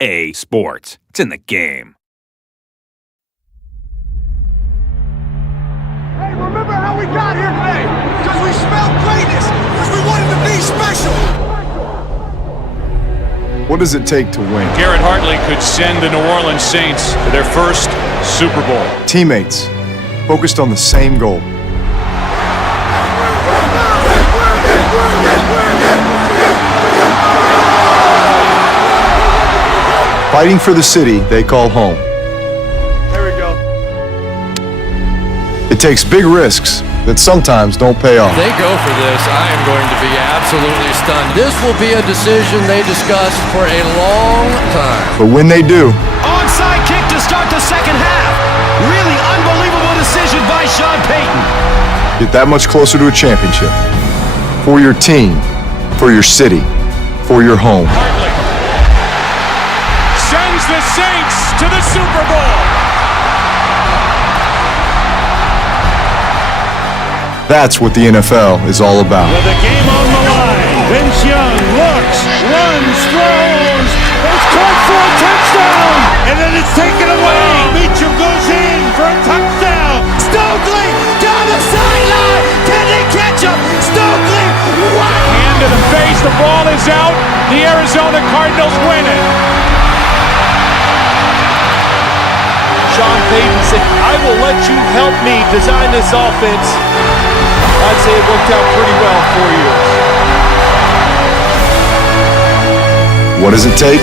EA Sports. It's in the game. Hey, remember how we got here today? Because we smelled greatness. Because we wanted to be special. What does it take to win? Garrett Hartley could send the New Orleans Saints to their first Super Bowl. Teammates, focused on the same goal. Fighting for the city they call home. There we go. It takes big risks that sometimes don't pay off. They go for this, I am going to be absolutely stunned. This will be a decision they discussed for a long time. But when they do, Onside kick to start the second half. Really unbelievable decision by Sean Payton. get that much closer to a championship. For your team, for your city, for your home. Hartley sends the Saints to the Super Bowl. That's what the NFL is all about. With the game on the line, Vince Young looks, runs, throws, it's caught for a touchdown, and then it's taken away. Meacham goes in for a touchdown. Stokely down the sideline. Can they catch him? Stokely, wow! Hand to the face, the ball is out. The Arizona Cardinals win it. Sean Payton said, I will let you help me design this offense. I'd say it worked out pretty well 4 years. What does it take?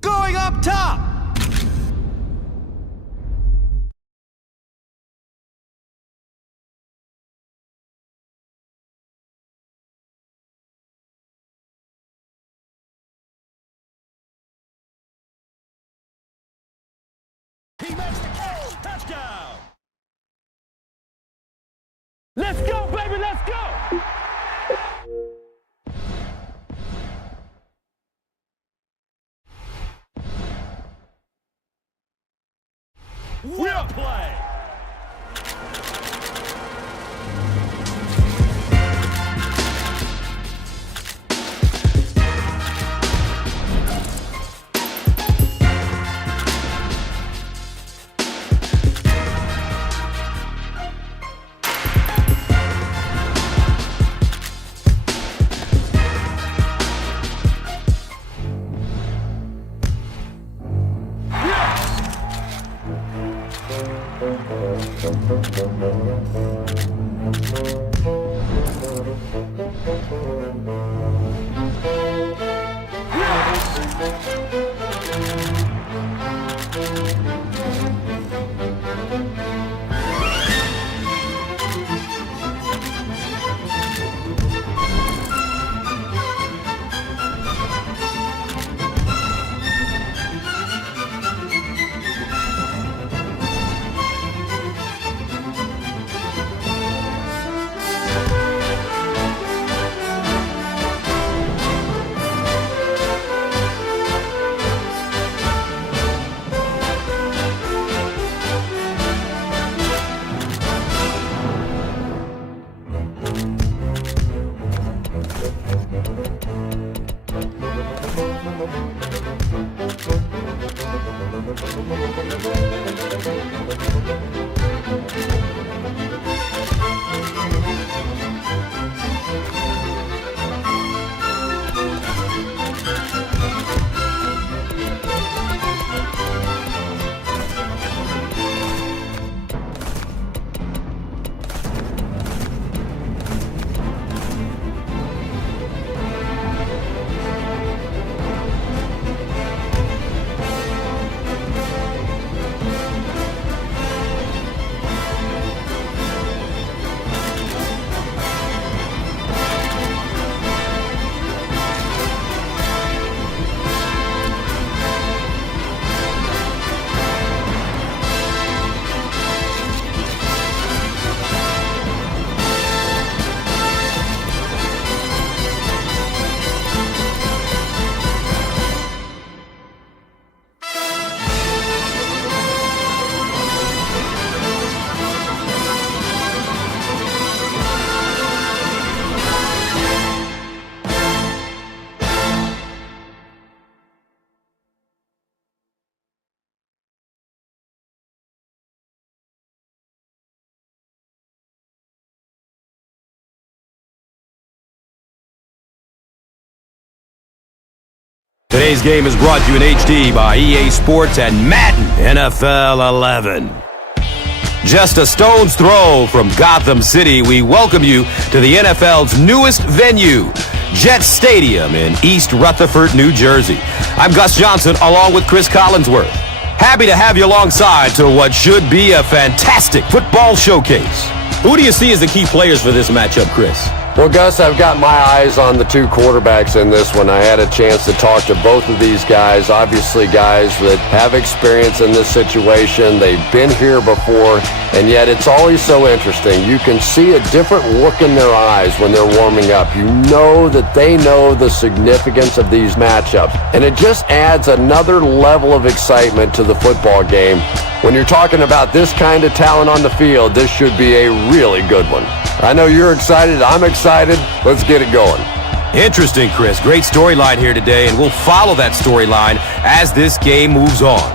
Going up top. He makes the catch. Touchdown. Let's go, baby. Let's go. Well played. Today's game is brought to you in HD by EA Sports and Madden NFL 11. Just a stone's throw from Gotham City, we welcome you to the NFL's newest venue, Jet Stadium in East Rutherford, New Jersey. I'm Gus Johnson along with Chris Collinsworth. Happy to have you alongside to what should be a fantastic football showcase. Who do you see as the key players for this matchup, Chris? Well, Gus, I've got my eyes on the two quarterbacks in this one. I had a chance to talk to both of these guys, obviously guys that have experience in this situation. They've been here before, and yet it's always so interesting. You can see a different look in their eyes when they're warming up. You know that they know the significance of these matchups, and it just adds another level of excitement to the football game. When you're talking about this kind of talent on the field, this should be a really good one. I know you're excited. I'm excited. Let's get it going. Interesting, Chris. Great storyline here today, and we'll follow that storyline as this game moves on.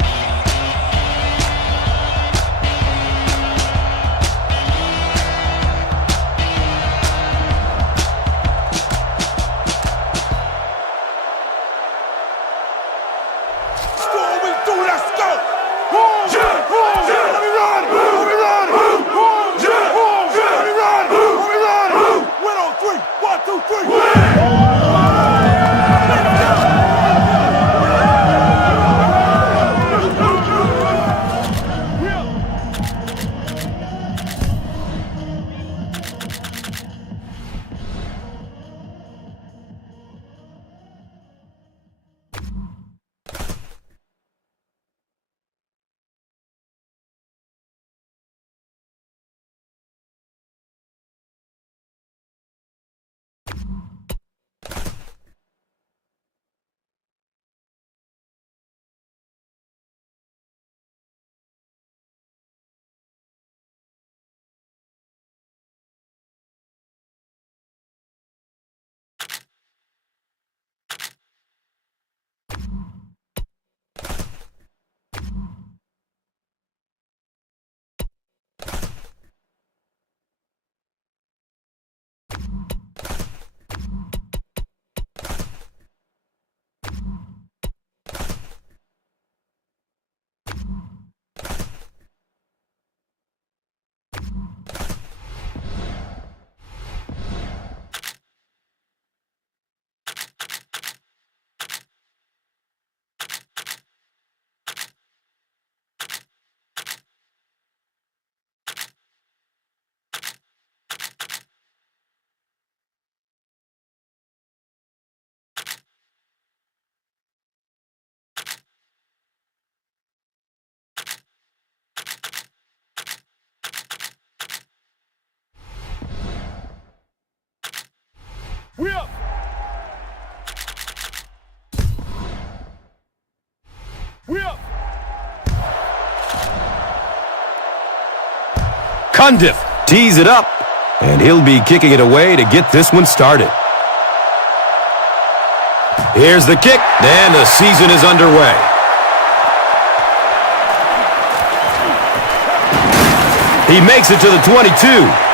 Cundiff tees it up, and he'll be kicking it away to get this one started. Here's the kick, and the season is underway. He makes it to the 22.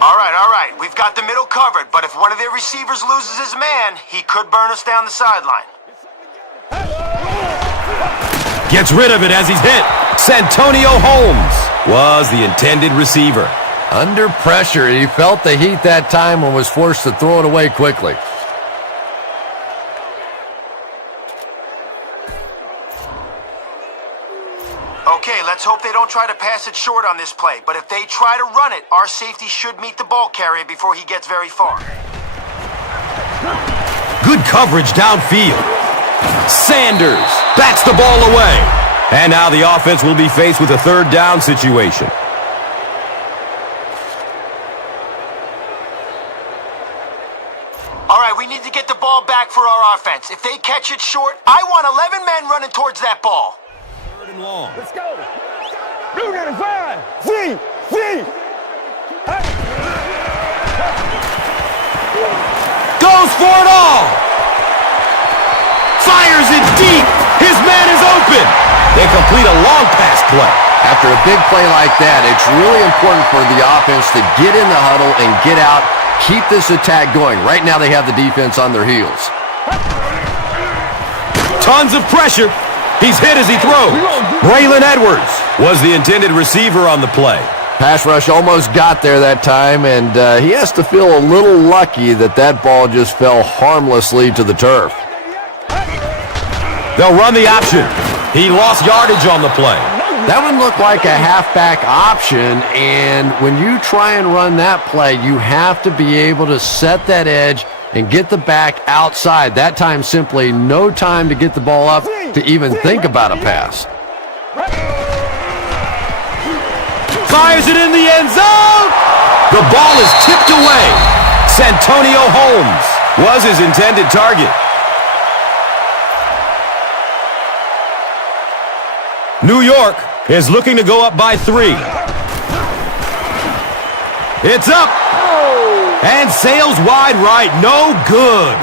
All right. We've got the middle covered, but if one of their receivers loses his man, he could burn us down the sideline. Gets rid of it as he's hit. Santonio Holmes was the intended receiver. Under pressure, he felt the heat that time and was forced to throw it away quickly. Okay, let's hope they don't try to pass it short on this play, but if they try to run it, our safety should meet the ball carrier before he gets very far. Good coverage downfield. Sanders bats the ball away. And now the offense will be faced with a third down situation. All right, we need to get the ball back for our offense. If they catch it short, I want 11 men running towards that ball. Third and long. Let's go. Blue got a fire. Z. Goes for it all. Fires it deep. His man is open. open. They complete a long pass play. After a big play like that, it's really important for the offense to get in the huddle and get out, keep this attack going. Right now they have the defense on their heels. Tons of pressure. He's hit as he throws. Braylon Edwards was the intended receiver on the play. Pass rush almost got there that time, and he has to feel a little lucky that that ball just fell harmlessly to the turf. They'll run the option. He lost yardage on the play. That one looked like a halfback option, and when you try and run that play, you have to be able to set that edge and get the back outside. That time, simply no time to get the ball up to even think about a pass. Fires it in the end zone. The ball is tipped away. Santonio Holmes was his intended target. New York is looking to go up by 3. It's up. And sails wide right. No good.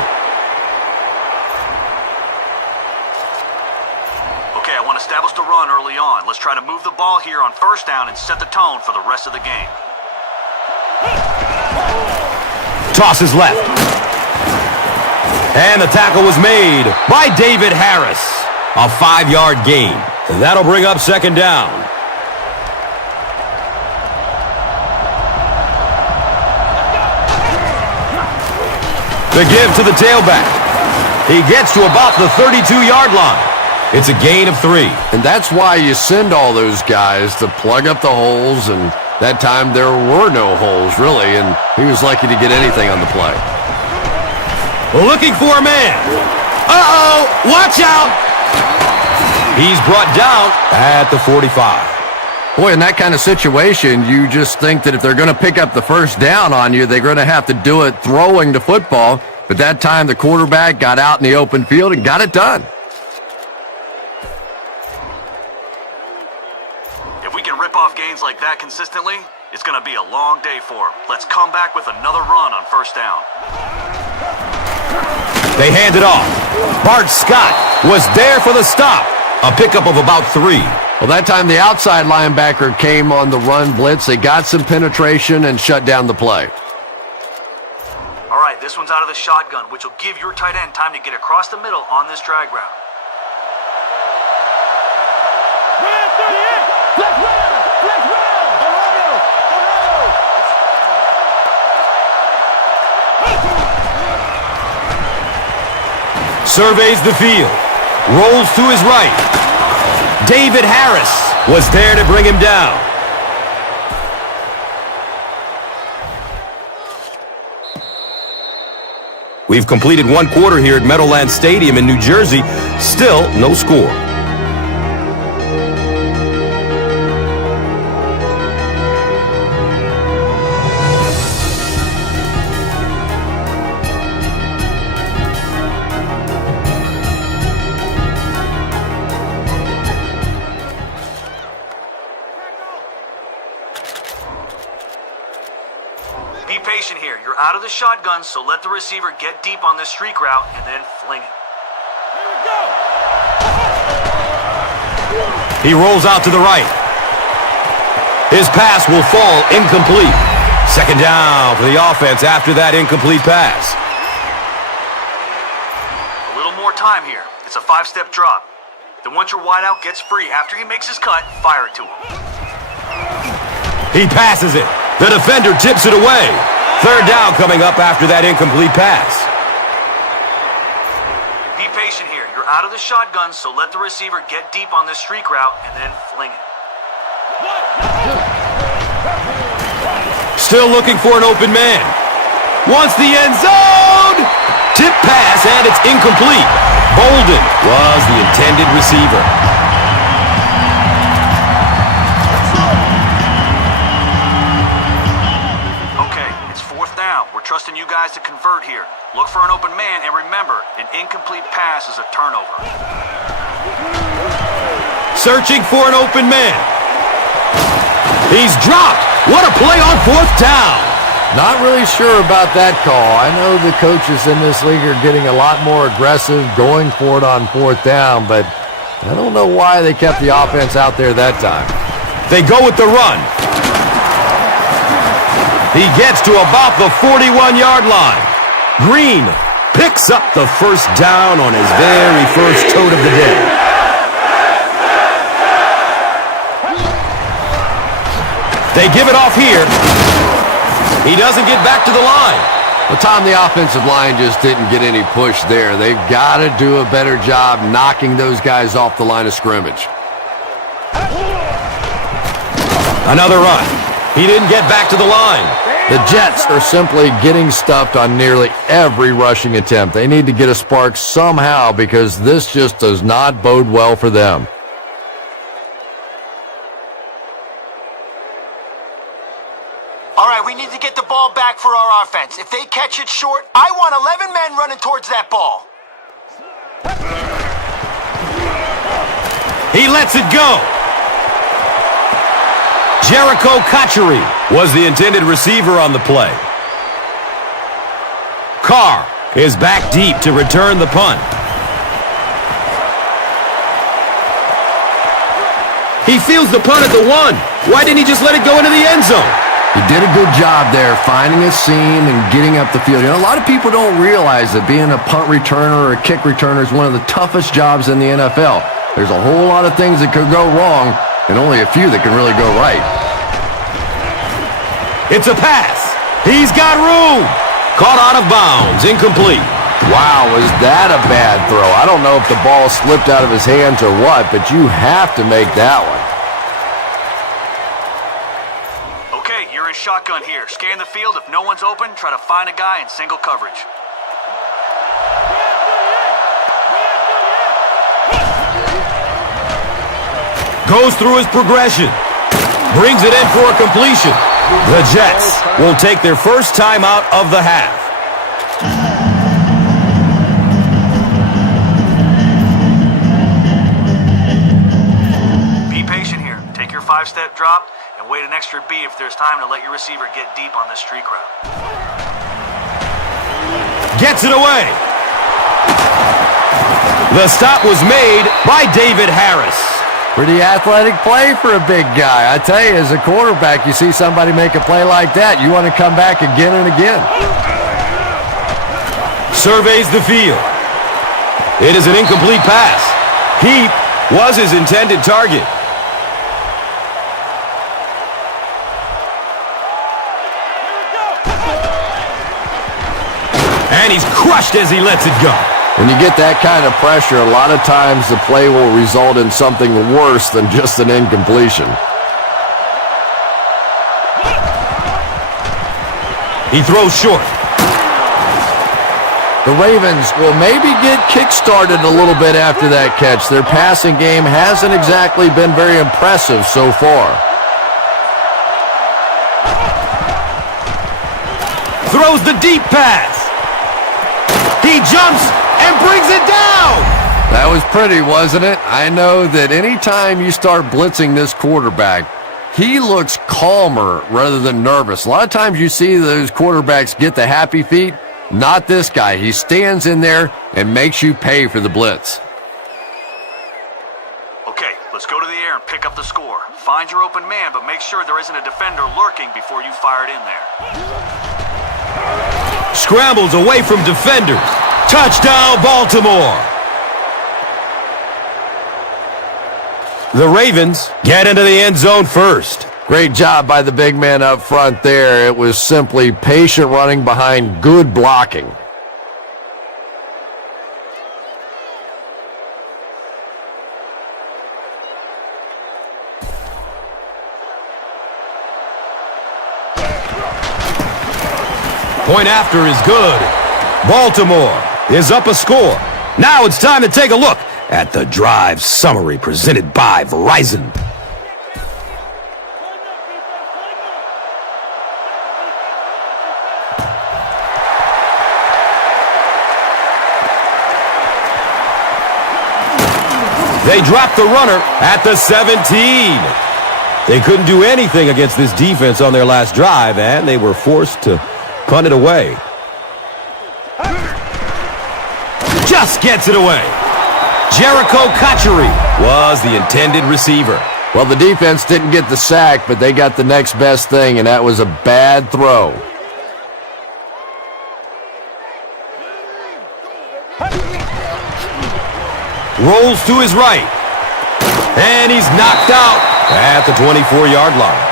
Okay, I want to establish the run early on. Let's try to move the ball here on first down and set the tone for the rest of the game. Toss is left. And the tackle was made by David Harris. A 5-yard gain. That'll bring up second down. The give to the tailback. He gets to about the 32-yard line. It's a gain of 3. And that's why you send all those guys to plug up the holes, and that time there were no holes, really, and he was lucky to get anything on the play. Looking for a man. Uh-oh! Watch out! He's brought down at the 45. Boy, in that kind of situation, you just think that if they're going to pick up the first down on you, they're going to have to do it throwing the football. But that time, the quarterback got out in the open field and got it done. If we can rip off gains like that consistently, it's going to be a long day for him. Let's come back with another run on first down. They hand it off. Bart Scott was there for the stop. A pickup of about 3. Well, that time the outside linebacker came on the run blitz. They got some penetration and shut down the play. All right, this one's out of the shotgun, which will give your tight end time to get across the middle on this drag route. Surveys the field. Rolls to his right. David Harris was there to bring him down. We've completed 1 quarter here at Meadowlands Stadium in New Jersey. Still no score. Be patient here. You're out of the shotgun, so let the receiver get deep on this streak route and then fling it. He rolls out to the right. His pass will fall incomplete. Second down for the offense after that incomplete pass. A little more time here. It's a 5-step drop. Then once your wideout gets free after he makes his cut, fire it to him. He passes it. The defender tips it away. Third down coming up after that incomplete pass. Be patient here. You're out of the shotgun, so let the receiver get deep on this streak route and then fling it. Still looking for an open man. Wants the end zone. Tip pass, and it's incomplete. Bolden was the intended receiver. Trusting you guys to convert here. Look for an open man, and remember, an incomplete pass is a turnover. Searching for an open man. He's dropped. What a play on 4th down. Not really sure about that call. I know the coaches in this league are getting a lot more aggressive, going for it on 4th down, but I don't know why they kept the offense out there that time. They go with the run. He gets to about the 41-yard line. Green picks up the first down on his very first tote of the day. They give it off here. He doesn't get back to the line. Well, Tom, the offensive line just didn't get any push there. They've got to do a better job knocking those guys off the line of scrimmage. Another run. He didn't get back to the line. The Jets are simply getting stuffed on nearly every rushing attempt. They need to get a spark somehow because this just does not bode well for them. All right, we need to get the ball back for our offense. If they catch it short, I want 11 men running towards that ball. He lets it go. Jericho Cotchery was the intended receiver on the play. Carr is back deep to return the punt. He fields the punt at the 1. Why didn't he just let it go into the end zone? He did a good job there, finding a seam and getting up the field. You know, a lot of people don't realize that being a punt returner or a kick returner is one of the toughest jobs in the NFL. There's a whole lot of things that could go wrong, and only a few that can really go right. It's a pass. He's got room. Caught out of bounds. Incomplete. Wow, was that a bad throw? I don't know if the ball slipped out of his hands or what, but you have to make that one. Okay, you're in shotgun here. Scan the field. If no one's open, try to find a guy in single coverage. Goes through his progression. Brings it in for a completion. The Jets will take their first time out of the half. Be patient here. Take your 5-step drop and wait an extra beat if there's time to let your receiver get deep on this streak route. Gets it away. The stop was made by David Harris. Pretty athletic play for a big guy. I tell you, as a quarterback, you see somebody make a play like that, you want to come back again and again. Surveys the field. It is an incomplete pass. Heap was his intended target. And he's crushed as he lets it go. When you get that kind of pressure, a lot of times the play will result in something worse than just an incompletion. He throws short. The Ravens will maybe get kick-started a little bit after that catch. Their passing game hasn't exactly been very impressive so far. Throws the deep pass. He jumps and brings it down. That was pretty, wasn't it? I know that anytime you start blitzing this quarterback, he looks calmer rather than nervous. A lot of times you see those quarterbacks get the happy feet. Not this guy. He stands in there and makes you pay for the blitz. Okay, let's go to the air and pick up the score. Find your open man, but make sure there isn't a defender lurking before you fire it in there. Scrambles away from defenders. Touchdown, Baltimore. The Ravens get into the end zone first. Great job by the big man up front there. It was simply patient running behind good blocking. Point after is good. Baltimore is up a score. Now it's time to take a look at the drive summary presented by Verizon. They dropped the runner at the 17. They couldn't do anything against this defense on their last drive, and they were forced to punt it away. Just gets it away. Jericho Cotchery was the intended receiver. Well, the defense didn't get the sack, but they got the next best thing, and that was a bad throw. Rolls to his right. And he's knocked out at the 24-yard line.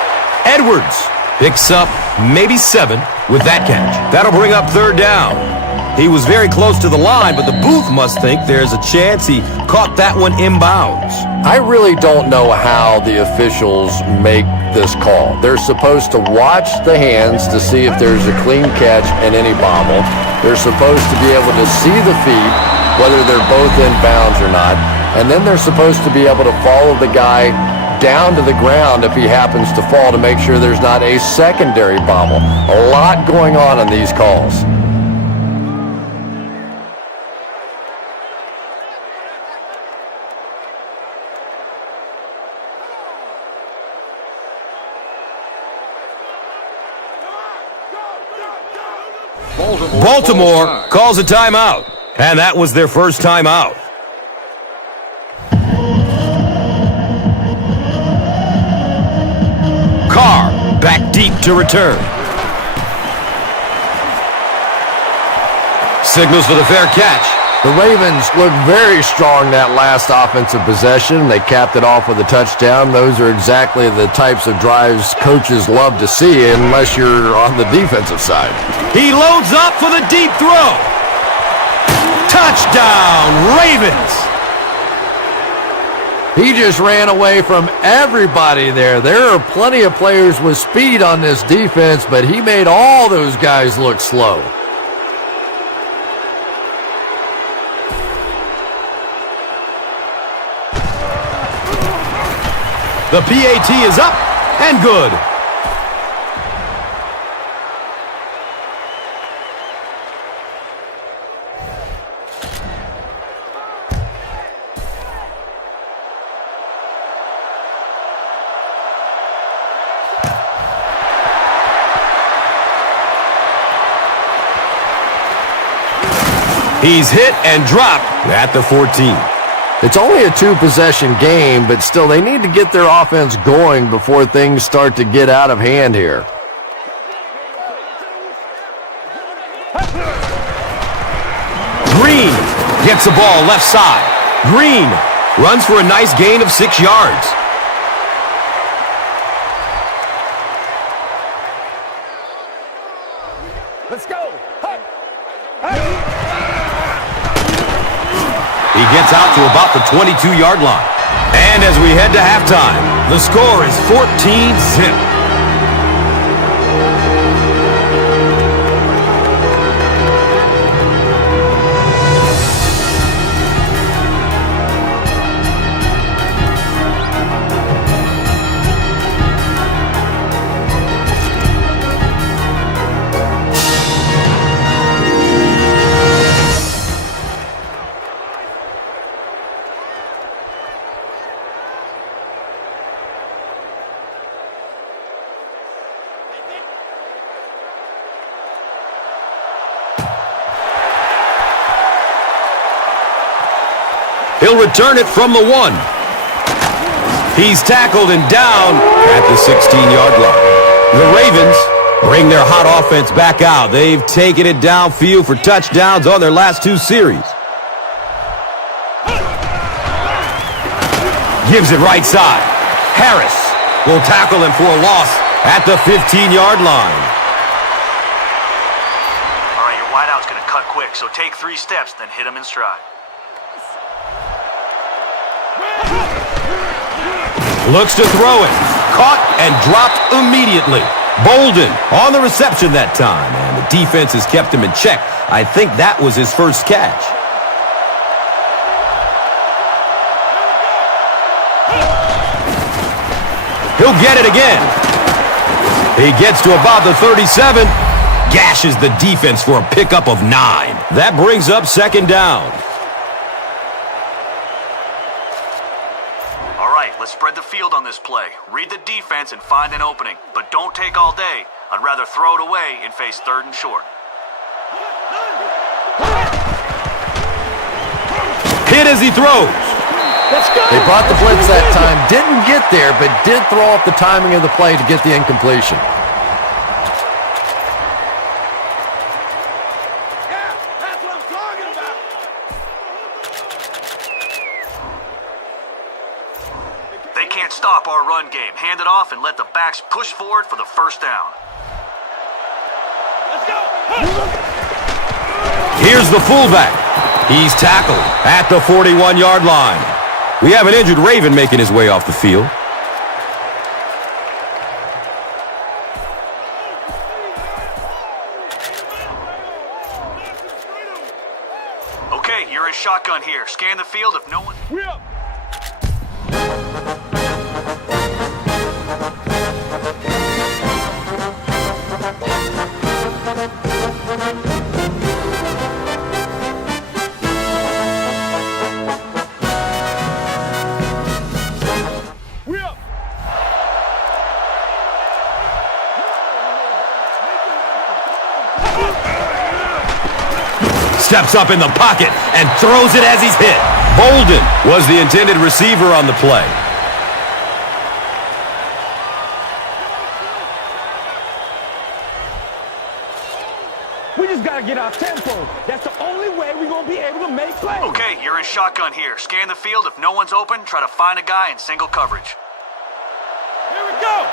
Edwards picks up maybe 7 with that catch. That'll bring up 3rd down. He was very close to the line, but the booth must think there's a chance he caught that one inbounds. I really don't know how the officials make this call. They're supposed to watch the hands to see if there's a clean catch and any bobble. They're supposed to be able to see the feet, whether they're both inbounds or not. And then they're supposed to be able to follow the guy down to the ground if he happens to fall to make sure there's not a secondary bobble. A lot going on in these calls. Baltimore calls a timeout, and that was their first timeout. Carr back deep to return. Signals for the fair catch. The Ravens looked very strong that last offensive possession. They capped it off with a touchdown. Those are exactly the types of drives coaches love to see unless you're on the defensive side. He loads up for the deep throw. Touchdown, Ravens! He just ran away from everybody there. There are plenty of players with speed on this defense, but he made all those guys look slow. The PAT is up and good. He's hit and dropped at the 14. It's only a 2-possession game, but still they need to get their offense going before things start to get out of hand here. Green gets the ball left side. Green runs for a nice gain of 6 yards. Let's go. Hey. He gets out to about the 22-yard line. And as we head to halftime, the score is 14-zip. He'll return it from the 1. He's tackled and down at the 16-yard line. The Ravens bring their hot offense back out. They've taken it downfield for touchdowns on their last 2 series. Gives it right side. Harris will tackle him for a loss at the 15-yard line. All right, your wideout's going to cut quick, so take 3 steps, then hit him in stride. Looks to throw it. Caught and dropped immediately. Bolden on the reception that time, and the defense has kept him in check. I think that was his first catch. He'll get it again. He gets to about the 37. Gashes the defense for a pickup of 9. That brings up 2nd down. Let's spread the field on this play. Read the defense and find an opening. But don't take all day. I'd rather throw it away and face 3rd and short. Hit hit as he throws. Let's go. They brought the blitz that time. Didn't get there, but did throw off the timing of the play to get the incompletion. Yeah, that's what I'm talking about. They can't stop our run game. Hand it off and let the backs push forward for the first down. Let's go. Here's the fullback. He's tackled at the 41-yard line. We have an injured Raven making his way off the field. Okay, you're in shotgun here. Scan the field if no one... Steps up in the pocket and throws it as he's hit. Bolden was the intended receiver on the play. We just got to get our tempo. That's the only way we're going to be able to make plays. Okay, you're in shotgun here. Scan the field if no one's open. Try to find a guy in single coverage. Here we go.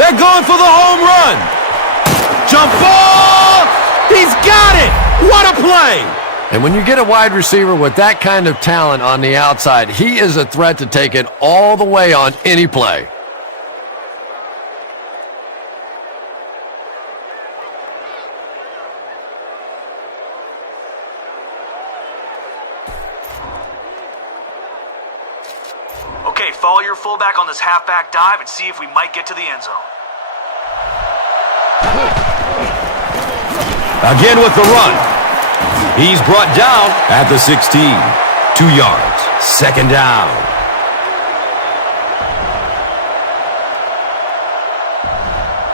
They're going for the home run. Jump ball! He's got it! What a play! And when you get a wide receiver with that kind of talent on the outside, he is a threat to take it all the way on any play. Okay, follow your fullback on this halfback dive and see if we might get to the end zone. Again with the run. He's brought down at the 16. 2 yards. Second down.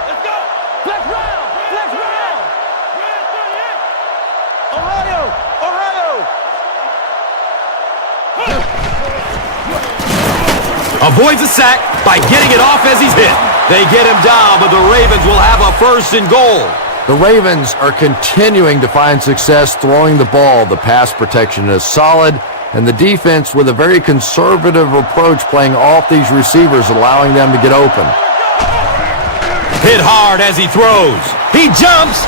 Let's go. Flex round. Flex round. Ohio. Avoids a sack by getting it off as he's hit. They get him down, but the Ravens will have a first and goal. The Ravens are continuing to find success throwing the ball. The pass protection is solid, and the defense with a very conservative approach playing off these receivers, allowing them to get open. Hit hard as he throws. He jumps.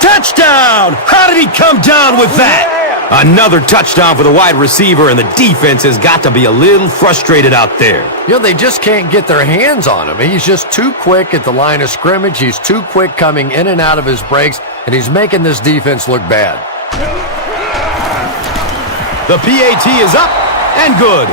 Touchdown! How did he come down with that? Another touchdown for the wide receiver, and the defense has got to be a little frustrated out there. You know, they just can't get their hands on him. He's just too quick at the line of scrimmage. He's too quick coming in and out of his breaks, and he's making this defense look bad. The PAT is up and good.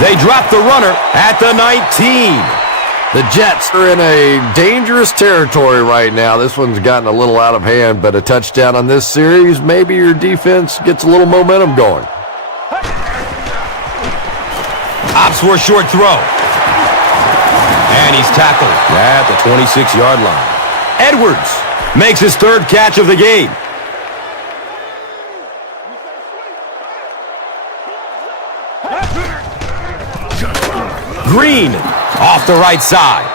They drop the runner at the 19. The Jets are in a dangerous territory right now. This one's gotten a little out of hand, but a touchdown on this series, maybe your defense gets a little momentum going. Opts for a short throw. And he's tackled at the 26-yard line. Edwards makes his third catch of the game. Green off the right side.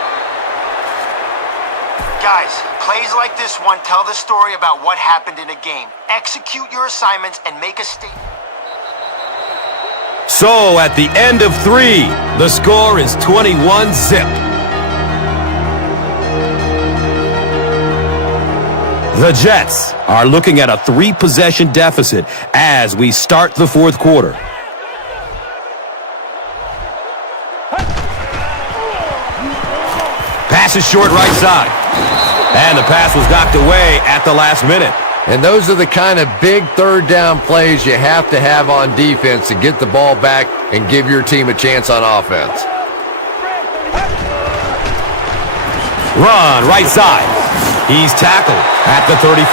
Guys, plays like this one tell the story about what happened in a game. Execute your assignments and make a statement. So at the end of 3, the score is 21-zip. The Jets are looking at a 3-possession deficit as we start the fourth quarter. Pass is short right side. And the pass was knocked away at the last minute. And those are the kind of big third down plays you have to have on defense to get the ball back and give your team a chance on offense. Run, right side. He's tackled at the 35.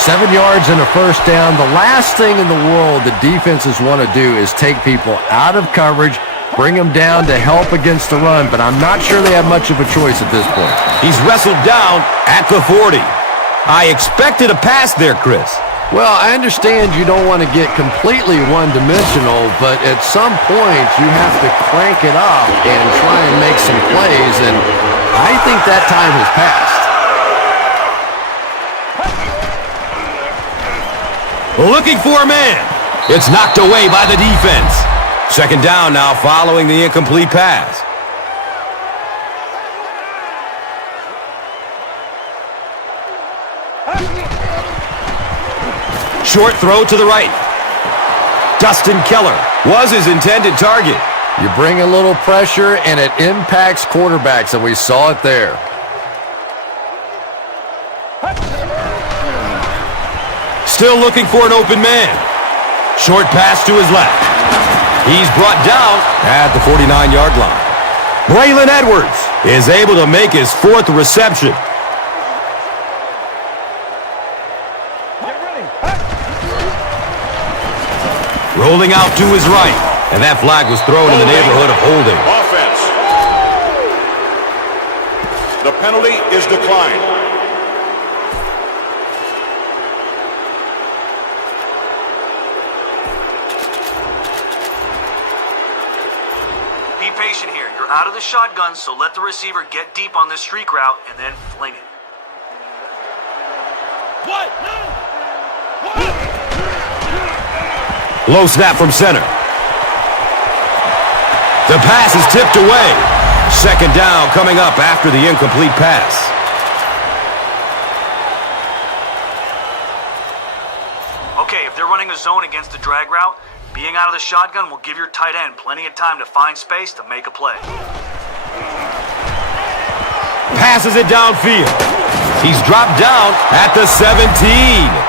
7 yards and a first down. The last thing in the world that defenses want to do is take people out of coverage, bring them down to help against the run, but I'm not sure they have much of a choice at this point. He's wrestled down at the 40. I expected a pass there, Chris. Well, I understand you don't want to get completely one-dimensional, but at some point you have to crank it up and try and make some plays, and I think that time has passed. Looking for a man. It's knocked away by the defense. Second down now following the incomplete pass. Short throw to the right. Dustin Keller was his intended target. You bring a little pressure, and it impacts quarterbacks, and we saw it there. Still looking for an open man. Short pass to his left. He's brought down at the 49-yard line. Braylon Edwards is able to make his fourth reception. Rolling out to his right. And that flag was thrown in the neighborhood of holding. Offense. The penalty is declined. Be patient here. You're out of the shotgun, so let the receiver get deep on this streak route and then fling it. Low snap from center. The pass is tipped away. Second down coming up after the incomplete pass. Okay, if they're running a zone against the drag route, being out of the shotgun will give your tight end plenty of time to find space to make a play. Passes it downfield. He's dropped down at the 17.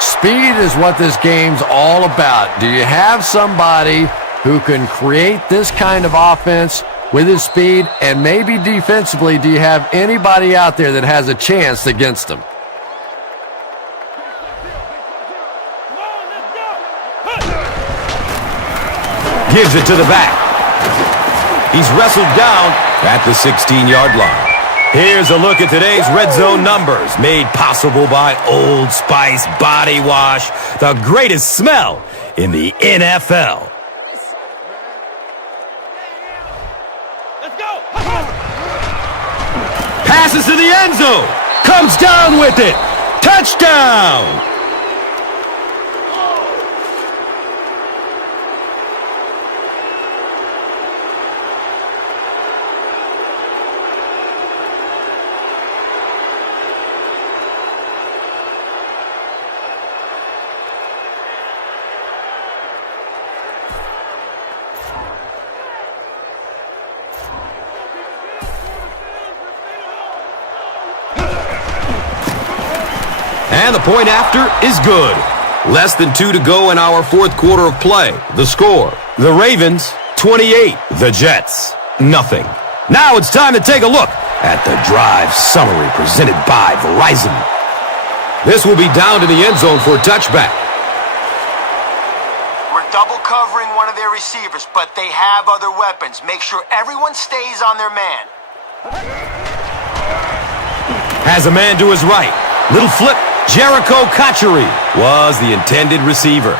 Speed is what this game's all about. Do you have somebody who can create this kind of offense with his speed? And maybe defensively, do you have anybody out there that has a chance against him? Gives it to the back. He's wrestled down at the 16-yard line. Here's a look at today's red zone numbers, made possible by Old Spice Body Wash, the greatest smell in the NFL. Let's go. Passes to the end zone. Comes down with it. Touchdown! And the point after is good. Less than 2 to go in our fourth quarter of play. The score, the Ravens, 28. The Jets, nothing. Now it's time to take a look at the drive summary presented by Verizon. This will be down to the end zone for a touchback. We're double covering one of their receivers, but they have other weapons. Make sure everyone stays on their man. Has a man to his right. Little flip. Jericho Cotchery was the intended receiver.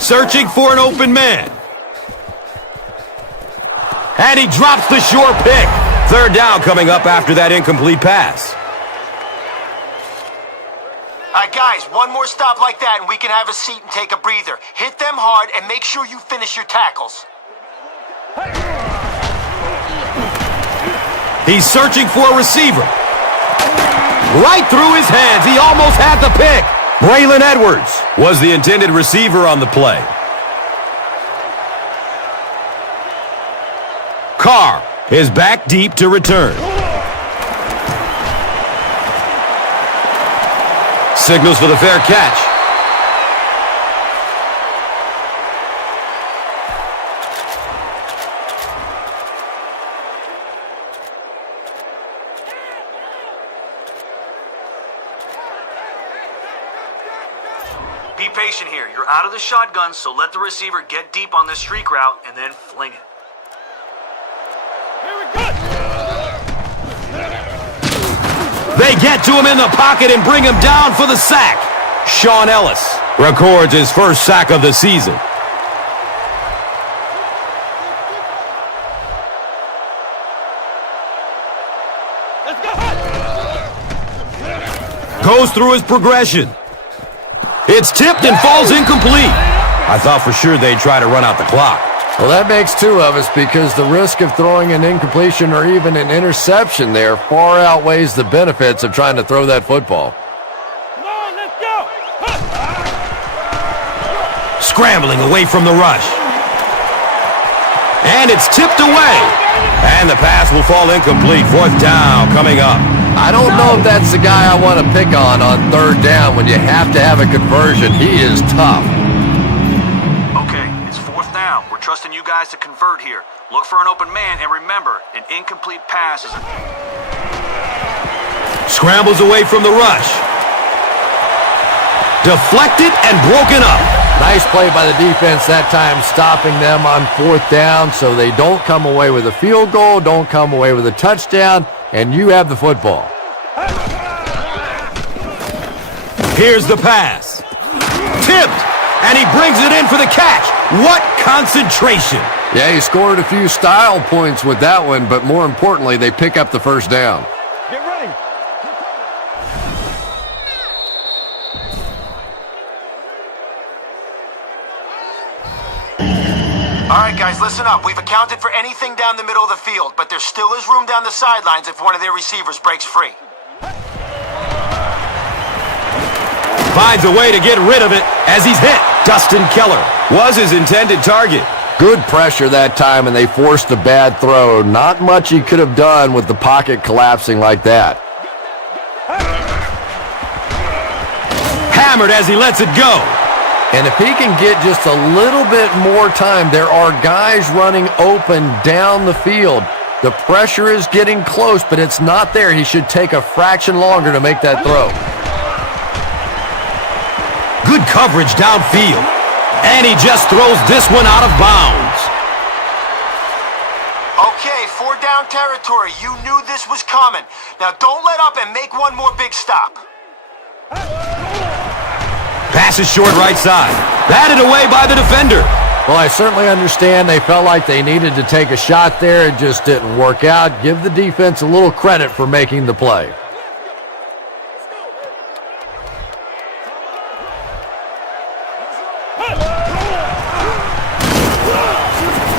Searching for an open man. And he drops the short pick. Third down coming up after that incomplete pass. All right, guys, one more stop like that and we can have a seat and take a breather. Hit them hard and make sure you finish your tackles. He's searching for a receiver. Right through his hands. He almost had the pick. Braylon Edwards was the intended receiver on the play. Carr is back deep to return. signals for the fair catch. Be patient here. You're out of the shotgun, so let the receiver get deep on this streak route and then fling it. They get to him in the pocket and bring him down for the sack. Sean Ellis records his first sack of the season. Goes through his progression. It's tipped and falls incomplete. I thought for sure they'd try to run out the clock. Well, that makes two of us because the risk of throwing an incompletion or even an interception there far outweighs the benefits of trying to throw that football. Come on, let's go. Scrambling away from the rush. And it's tipped away. And the pass will fall incomplete. Fourth down coming up. I don't know if that's the guy I want to pick on third down when you have to have a conversion. He is tough. Okay, it's fourth down. We're trusting you guys to convert here. Look for an open man, and remember, an incomplete pass is... Scrambles away from the rush. Deflected and broken up. Nice play by the defense that time, stopping them on fourth down so they don't come away with a field goal, don't come away with a touchdown, and you have the football. Here's the pass. Tipped, and he brings it in for the catch. What concentration. Yeah, he scored a few style points with that one, but more importantly, they pick up the first down. Get ready. All right, guys, listen up. We've accounted for anything down the middle of the field, but there still is room down the sidelines if one of their receivers breaks free. Finds a way to get rid of it as he's hit. Dustin Keller was his intended target. Good pressure that time, and they forced a bad throw. Not much he could have done with the pocket collapsing like that. Hammered as he lets it go. And if he can get just a little bit more time, there are guys running open down the field. The pressure is getting close, but it's not there. He should take a fraction longer to make that throw. Good coverage downfield. And he just throws this one out of bounds. Okay, 4 down territory. You knew this was coming. Now don't let up and make one more big stop. Pass is short right side. Batted away by the defender. Well, I certainly understand they felt like they needed to take a shot there. It just didn't work out. Give the defense a little credit for making the play.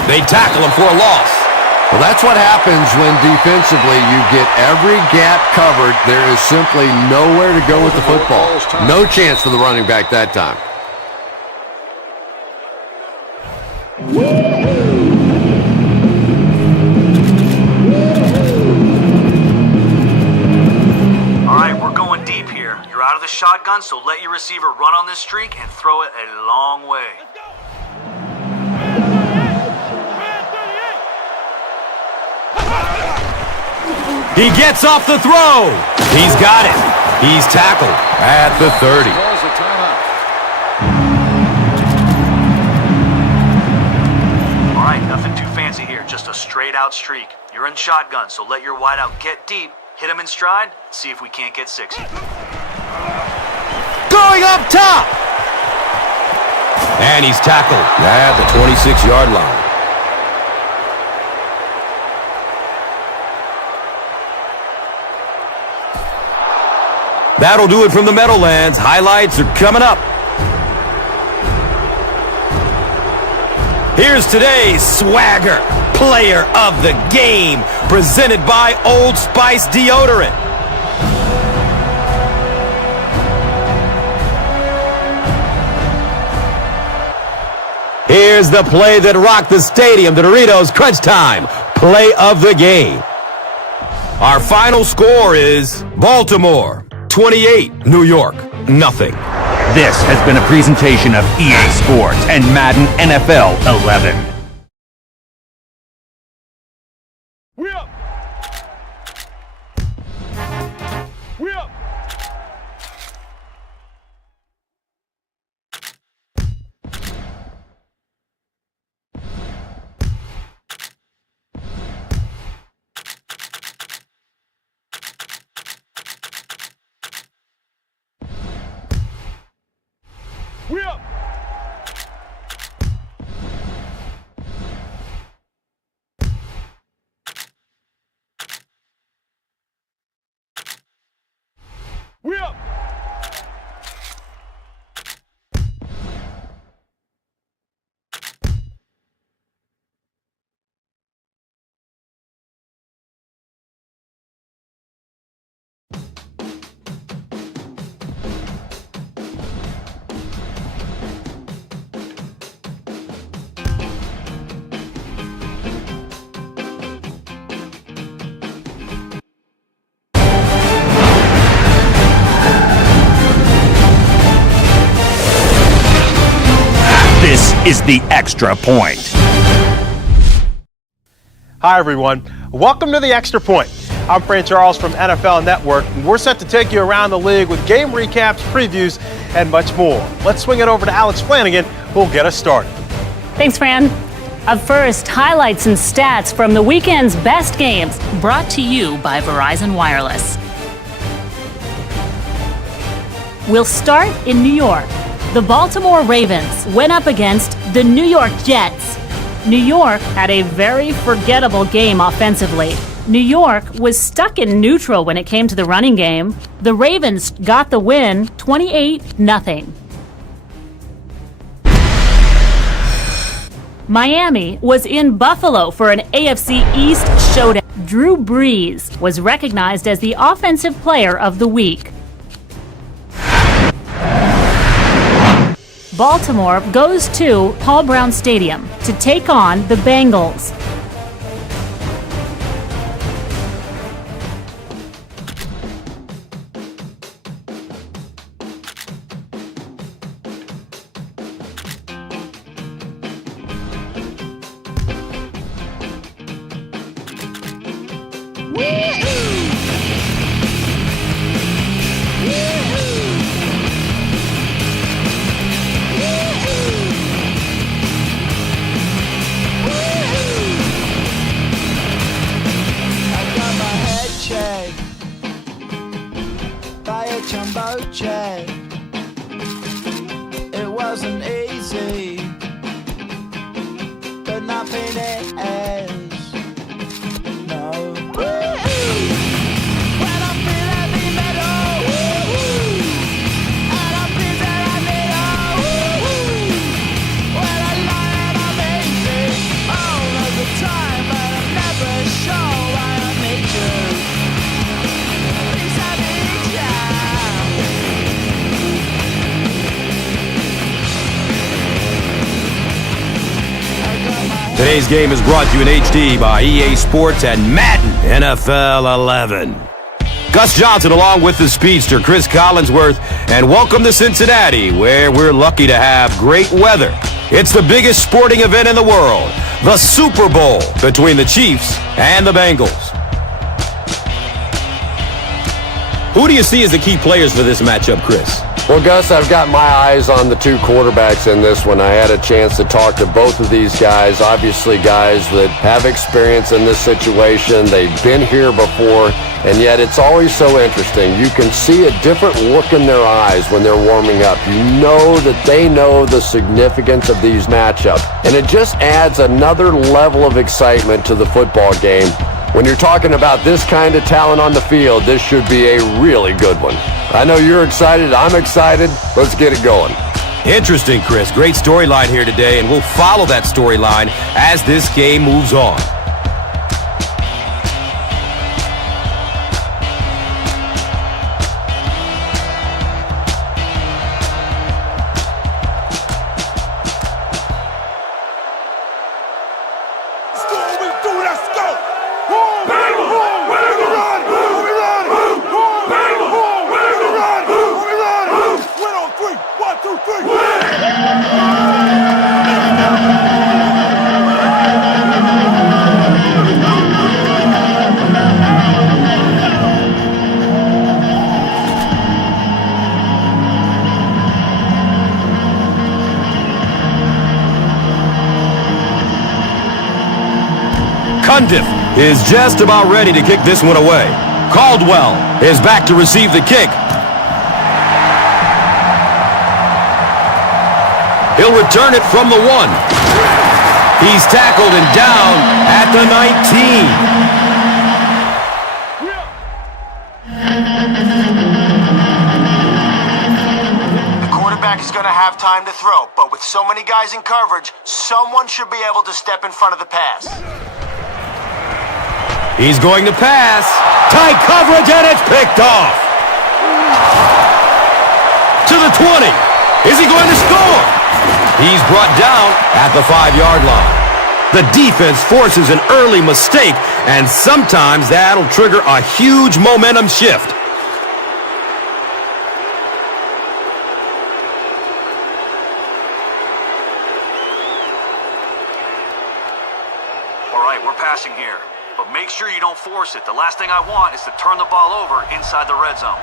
They tackle him for a loss. Well, that's what happens when defensively you get every gap covered. There is simply nowhere to go with the football. No chance for the running back that time. All right, we're going deep here. You're out of the shotgun, so let your receiver run on this streak and throw it a long way. He gets off the throw. He's got it. He's tackled at the 30. All right, nothing too fancy here, just a straight-out streak. You're in shotgun, so let your wideout get deep, hit him in stride, see if we can't get 60. Going up top. And he's tackled at the 26-yard line. That'll do it from the Meadowlands. Highlights are coming up. Here's today's Swagger Player of the Game, presented by Old Spice Deodorant. Here's the play that rocked the stadium, the Doritos Crunch Time Play of the Game. Our final score is Baltimore 28, New York nothing. This has been a presentation of EA Sports and Madden NFL 11. We up! We up! We up! We up! This is the Extra Point. Hi, everyone. Welcome to the Extra Point. I'm Fran Charles from NFL Network, and we're set to take you around the league with game recaps, previews, and much more. Let's swing it over to Alex Flanagan, who'll get us started. Thanks, Fran. Up first, highlights and stats from the weekend's best games, brought to you by Verizon Wireless. We'll start in New York. The Baltimore Ravens went up against the New York Jets. New York had a very forgettable game offensively. New York was stuck in neutral when it came to the running game. The Ravens got the win 28-0. Miami was in Buffalo for an AFC East showdown. Drew Brees was recognized as the Offensive Player of the Week. Baltimore goes to Paul Brown Stadium to take on the Bengals. It wasn't easy, but nothing is. No. When I'm feeling the metal, and I'm feeling I need when I lie and I'm easy all of the time, but I'm never sure why I need you. Please, I need you. Today's game is brought to you in HD by EA Sports and Madden NFL 11. Gus Johnson along with the speedster Chris Collinsworth, and welcome to Cincinnati, where we're lucky to have great weather. It's the biggest sporting event in the world, the Super Bowl between the Chiefs and the Bengals. Who do you see as the key players for this matchup, Chris? Well, Gus, I've got my eyes on the two quarterbacks in this one. I had a chance to talk to both of these guys, obviously guys that have experience in this situation. They've been here before, and yet it's always so interesting. You can see a different look in their eyes when they're warming up. You know that they know the significance of these matchups, and it just adds another level of excitement to the football game. When you're talking about this kind of talent on the field, this should be a really good one. I know you're excited. I'm excited. Let's get it going. Interesting, Chris. Great storyline here today, and we'll follow that storyline as this game moves on. Cundiff is just about ready to kick this one away. Caldwell is back to receive the kick. He'll return it from the 1. He's tackled and down at the 19. Is going to have time to throw, but with so many guys in coverage, someone should be able to step in front of the pass. He's going to pass. Tight coverage, and it's picked off. To the 20. Is he going to score? He's brought down at the 5-yard line. The defense forces an early mistake, and sometimes that'll trigger a huge momentum shift. Here, but make sure you don't force it. The last thing I want is to turn the ball over inside the red zone.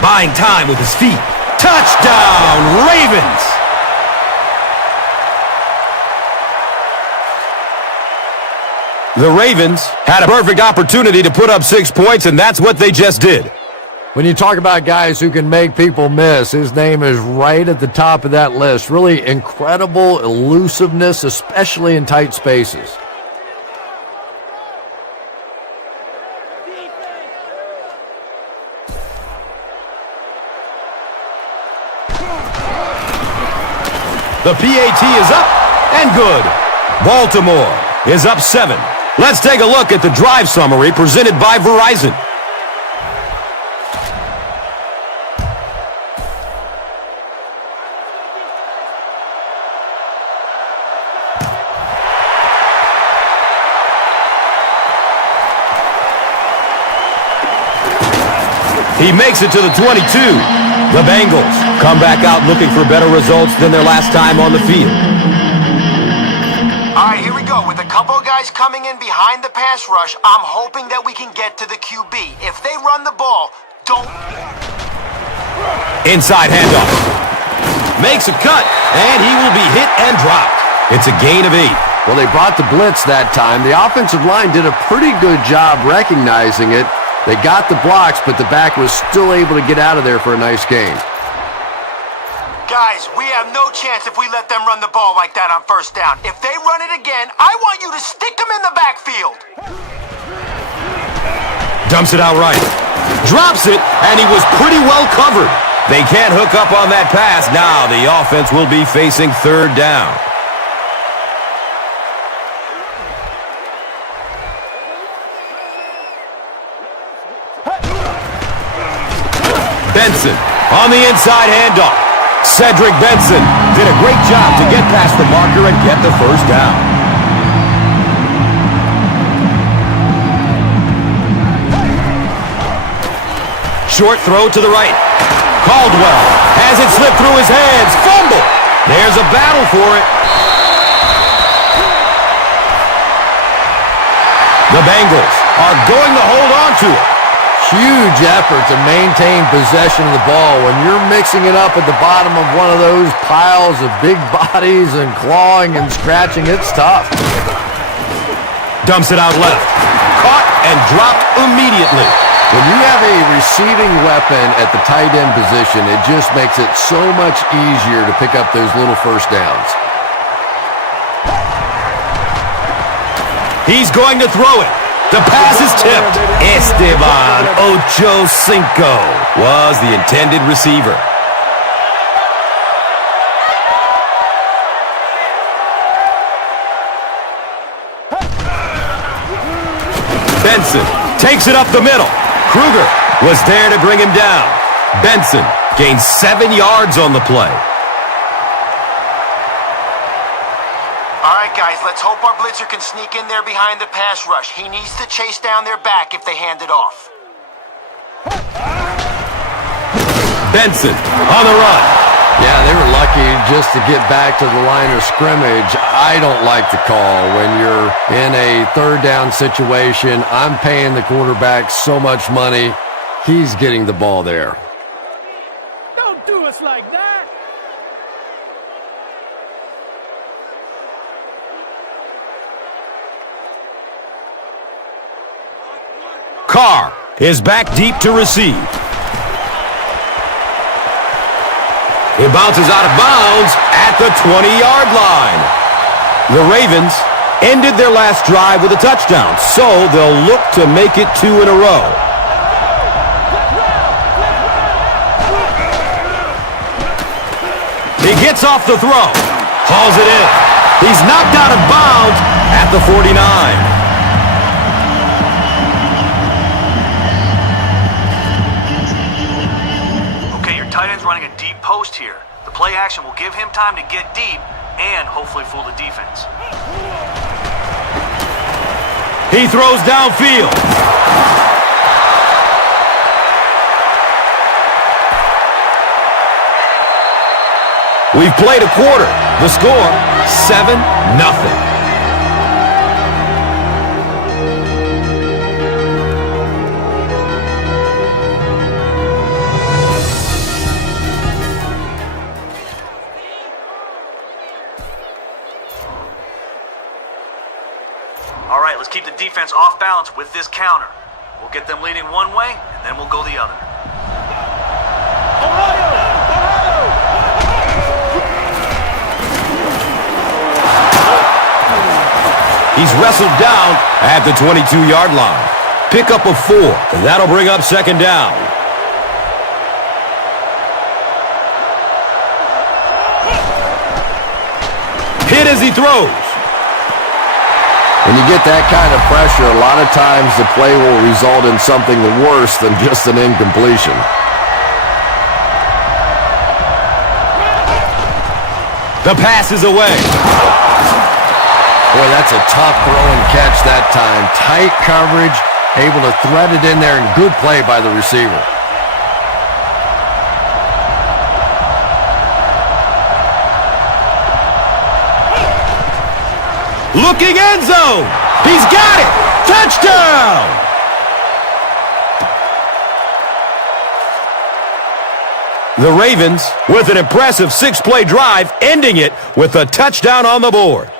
Buying time with his feet. Touchdown, Ravens! The Ravens had a perfect opportunity to put up 6 points, and that's what they just did. When you talk about guys who can make people miss, his name is right at the top of that list. Really incredible elusiveness, especially in tight spaces. The PAT is up and good. Baltimore is up 7. Let's take a look at the drive summary presented by Verizon. He makes it to the 22. The Bengals come back out looking for better results than their last time on the field. All right, here we go. With a couple of guys coming in behind the pass rush, I'm hoping that we can get to the QB. If they run the ball, don't... Inside handoff. Makes a cut, and he will be hit and dropped. It's a gain of 8. Well, they brought the blitz that time. The offensive line did a pretty good job recognizing it. They got the blocks, but the back was still able to get out of there for a nice gain. Guys, we have no chance if we let them run the ball like that on first down. If they run it again, I want you to stick them in the backfield. Dumps it out right. Drops it, and he was pretty well covered. They can't hook up on that pass. Now the offense will be facing 3rd down. Benson on the inside handoff. Cedric Benson did a great job to get past the marker and get the first down. Short throw to the right. Caldwell has it slip through his hands. Fumble. There's a battle for it. The Bengals are going to hold on to it. Huge effort to maintain possession of the ball. When you're mixing it up at the bottom of one of those piles of big bodies and clawing and scratching, it's tough. Dumps it out left. Caught and dropped immediately. When you have a receiving weapon at the tight end position, it just makes it so much easier to pick up those little first downs. He's going to throw it. The pass is tipped. Esteban Ochocinco was the intended receiver. Benson takes it up the middle. Kruger was there to bring him down. Benson gains 7 yards on the play. All right, guys, let's hope our blitzer can sneak in there behind the pass rush. He needs to chase down their back if they hand it off. Benson on the run. Yeah, they were lucky just to get back to the line of scrimmage. I don't like the call. When you're in a third down situation, I'm paying the quarterback so much money. He's getting the ball there. Don't do us like that. Carr is back deep to receive. It bounces out of bounds at the 20-yard line. The Ravens ended their last drive with a touchdown, so they'll look to make it 2 in a row. He gets off the throw, hauls it in. He's knocked out of bounds at the 49. Running a deep post here. The play action will give him time to get deep and hopefully fool the defense. He throws downfield. We've played a quarter. The score, 7-0. Keep the defense off balance with this counter. We'll get them leading one way, and then we'll go the other. He's wrestled down at the 22-yard line. Pickup of 4. That'll bring up second down. Hit as he throws. When you get that kind of pressure, a lot of times the play will result in something worse than just an incompletion. The pass is away. Boy, that's a tough throw and catch that time. Tight coverage, able to thread it in there, and good play by the receiver. Looking end zone. He's got it. Touchdown. The Ravens with an impressive 6-play drive, ending it with a touchdown on the board.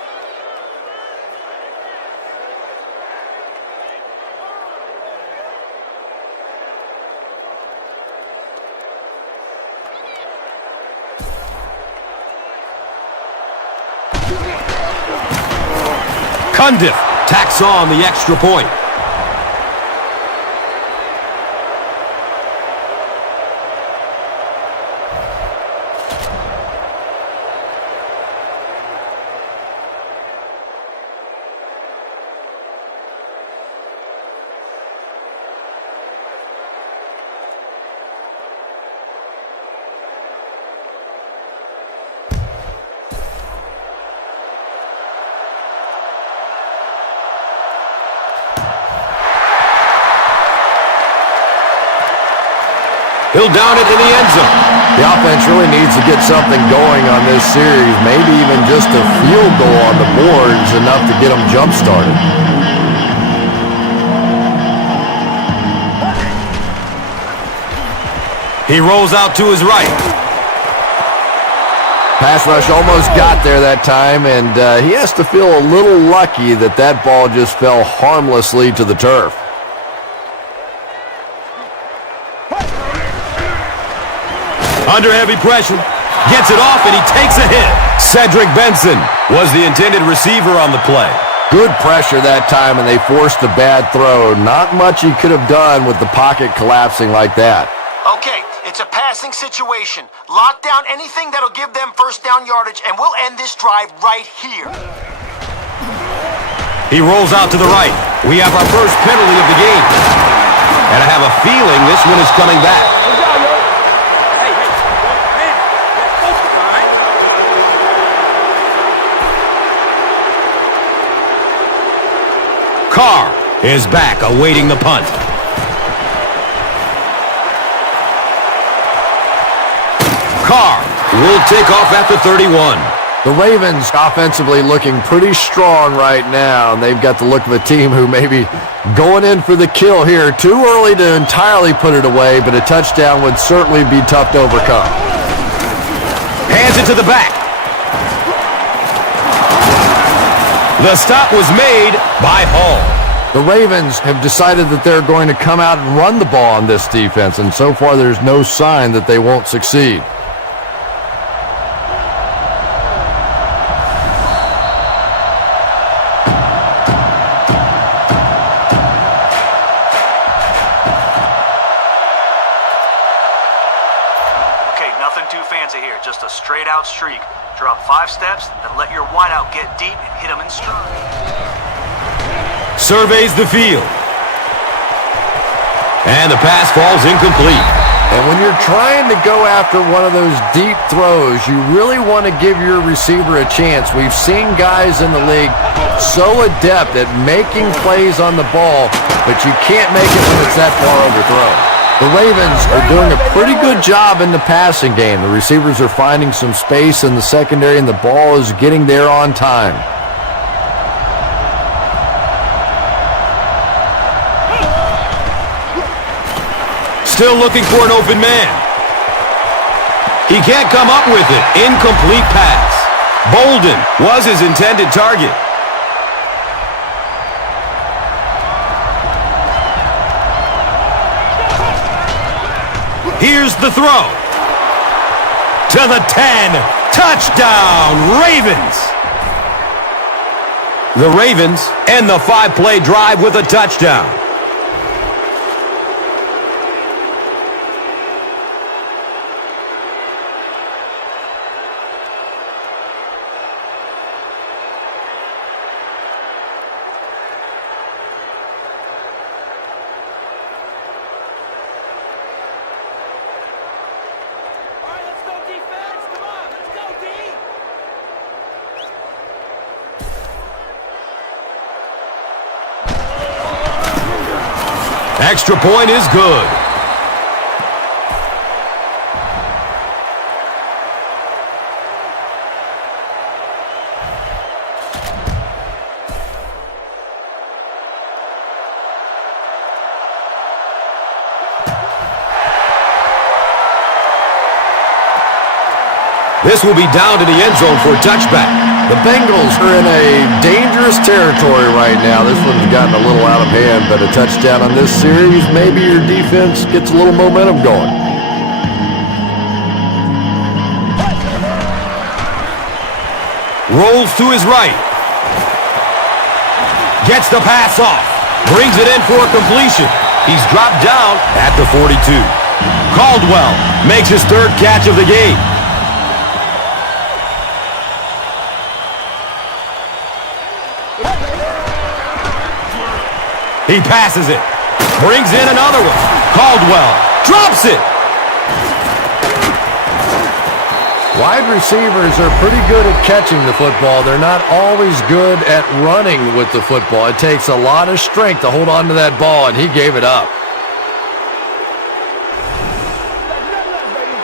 Cundiff tacks on the extra point. He'll down it in the end zone. The offense really needs to get something going on this series. Maybe even just a field goal on the boards enough to get them jump-started. He rolls out to his right. Pass rush almost got there that time, and he has to feel a little lucky that that ball just fell harmlessly to the turf. Under heavy pressure, gets it off, and he takes a hit. Cedric Benson was the intended receiver on the play. Good pressure that time, and they forced a bad throw. Not much he could have done with the pocket collapsing like that. Okay, it's a passing situation. Lock down anything that'll give them first down yardage, and we'll end this drive right here. He rolls out to the right. We have our first penalty of the game. And I have a feeling this one is coming back. Carr is back, awaiting the punt. will take off at the 31. The Ravens offensively looking pretty strong right now, and they've got the look of a team who may be going in for the kill here. Too early to entirely put it away, but a touchdown would certainly be tough to overcome. Hands it to the back. The stop was made by Hall. The Ravens have decided that they're going to come out and run the ball on this defense, and so far there's no sign that they won't succeed. Nothing too fancy here, just a straight out streak. Drop 5 steps, then let your wideout get deep and hit him in stride. Surveys the field. And the pass falls incomplete. And when you're trying to go after one of those deep throws, you really want to give your receiver a chance. We've seen guys in the league so adept at making plays on the ball, but you can't make it when it's that far overthrown. The Ravens are doing a pretty good job in the passing game. The receivers are finding some space in the secondary, and the ball is getting there on time. Still looking for an open man. He can't come up with it. Incomplete pass. Bolden was his intended target. Here's the throw. To the 10. Touchdown, Ravens. The Ravens end the 5-play drive with a touchdown. Extra point is good. This will be down to the end zone for a touchback. The Bengals are in a dangerous territory right now. This one's gotten a little out of hand, but a touchdown on this series, maybe your defense gets a little momentum going. Rolls to his right. Gets the pass off. Brings it in for a completion. He's dropped down at the 42. Caldwell makes his 3rd catch of the game. He passes it. Brings in another one. Caldwell drops it. Wide receivers are pretty good at catching the football. They're not always good at running with the football. It takes a lot of strength to hold on to that ball, and he gave it up.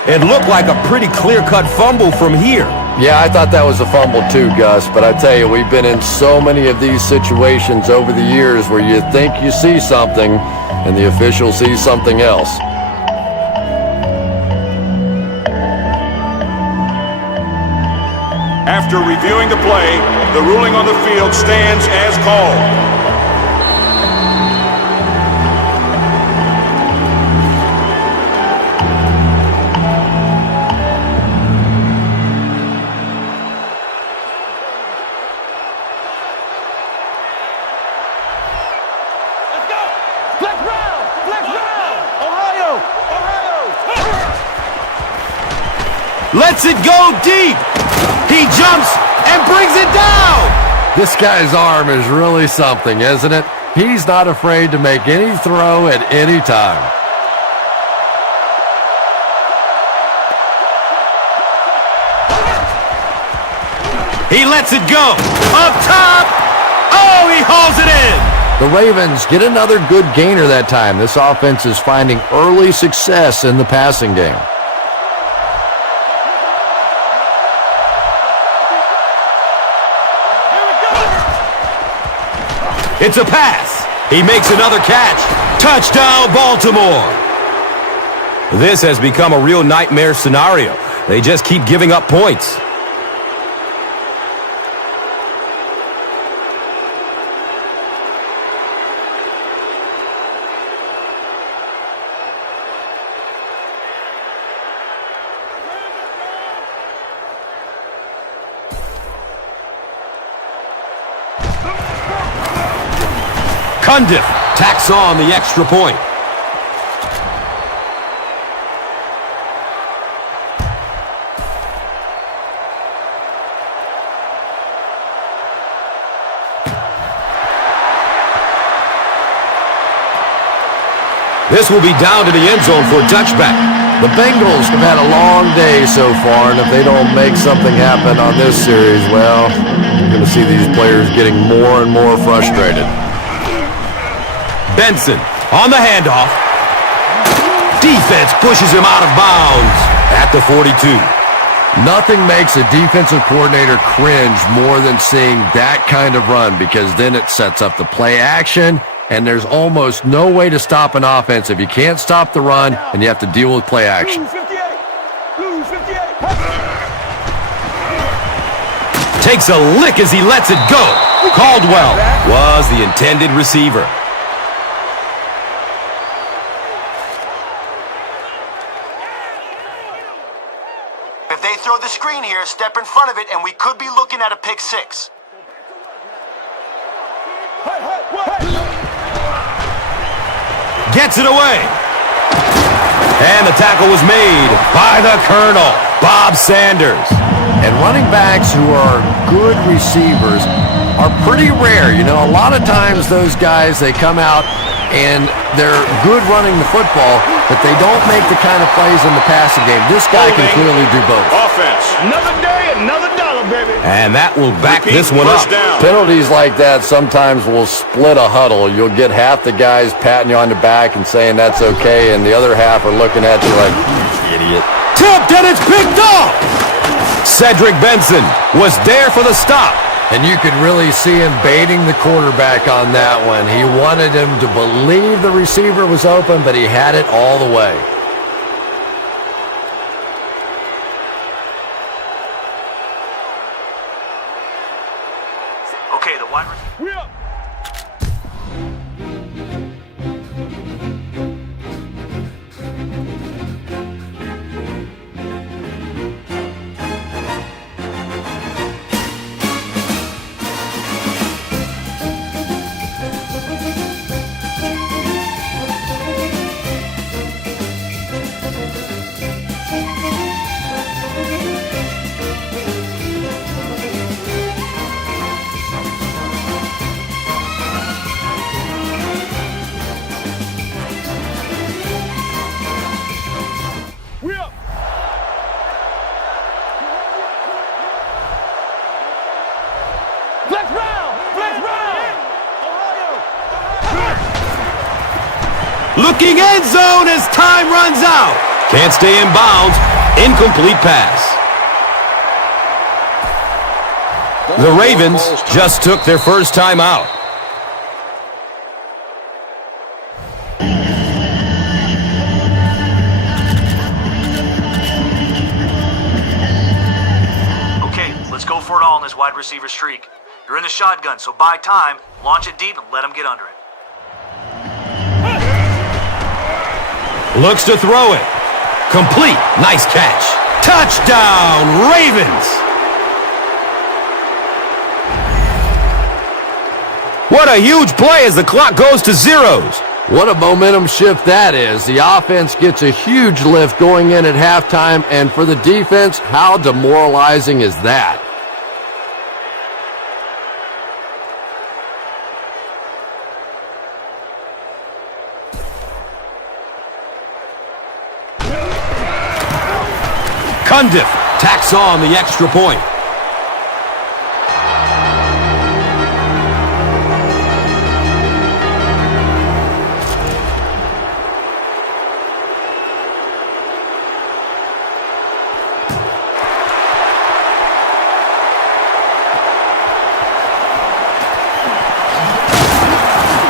It looked like a pretty clear-cut fumble from here. Yeah, I thought that was a fumble too, Gus, but I tell you, we've been in so many of these situations over the years where you think you see something and the official sees something else. After reviewing the play, the ruling on the field stands as called. Lets it go deep. He jumps and brings it down. This guy's arm is really something, isn't it? He's not afraid to make any throw at any time. He lets it go. Up top. Oh, he hauls it in. The Ravens get another good gainer that time. This offense is finding early success in the passing game. It's a pass. He makes another catch. Touchdown, Baltimore. This has become a real nightmare scenario. They just keep giving up points. Cundiff tacks on the extra point. This will be down to the end zone for a touchback. The Bengals have had a long day so far, and if they don't make something happen on this series, well, you're going to see these players getting more and more frustrated. Benson on the handoff. Defense pushes him out of bounds at the 42. Nothing makes a defensive coordinator cringe more than seeing that kind of run, because then it sets up the play action, and there's almost no way to stop an offense if you can't stop the run and you have to deal with play action. Takes a lick as he lets it go. Caldwell was the intended receiver. If they throw the screen here, step in front of it, and we could be looking at a pick six. Gets it away. And the tackle was made by the Colonel, Bob Sanders. And running backs who are good receivers are pretty rare. You know, a lot of times those guys, they come out and they're good running the football, but they don't make the kind of plays in the passing game. This guy can clearly do both. Offense. Another day, another dollar, baby. And that will back this one up. Down. Penalties like that sometimes will split a huddle. You'll get half the guys patting you on the back and saying that's okay, and the other half are looking at you like, idiot. Tipped, and it's picked off. Cedric Benson was there for the stop. And you could really see him baiting the quarterback on that one. He wanted him to believe the receiver was open, but he had it all the way. Okay, the wide receiver. Looking end zone as time runs out. Can't stay in bounds. Incomplete pass. The Ravens just took their first time out. Okay, let's go for it all in this wide receiver streak. You're in the shotgun, so buy time, launch it deep, and let them get under it. Looks to throw it. Complete. Nice catch. Touchdown, Ravens. What a huge play as the clock goes to zeros. What a momentum shift that is. The offense gets a huge lift going in at halftime, and for the defense, how demoralizing is that? Cundiff tacks on the extra point.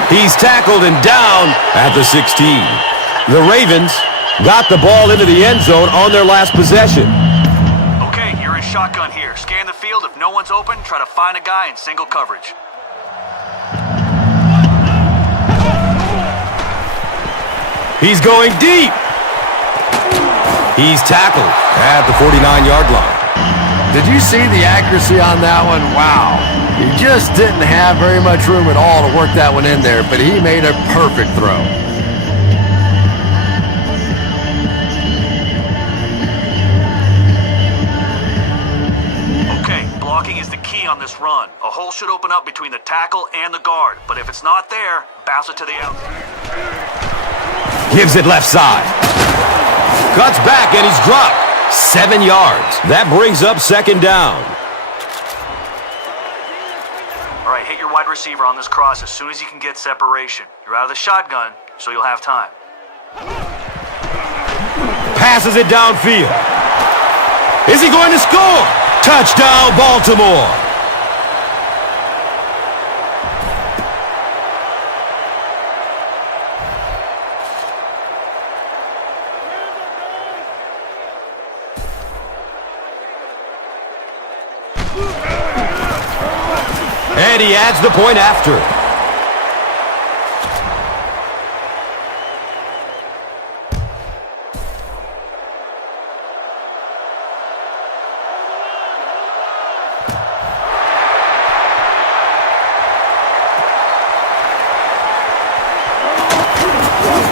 He's tackled and down at the 16. The Ravens got the ball into the end zone on their last possession. Okay, you're in shotgun here. Scan the field. If no one's open, try to find a guy in single coverage. He's going deep. He's tackled at the 49-yard line. Did you see the accuracy on that one? Wow. He just didn't have very much room at all to work that one in there, but he made a perfect throw. Okay, blocking is the key on this run. A hole should open up between the tackle and the guard, but if it's not there, bounce it to the outside. Gives it left side. Cuts back and he's dropped. 7 yards. That brings up second down. All right, hit your wide receiver on this cross as soon as you can get separation. You're out of the shotgun, so you'll have time. Passes it downfield. Is he going to score? Touchdown, Baltimore. And he adds the point after.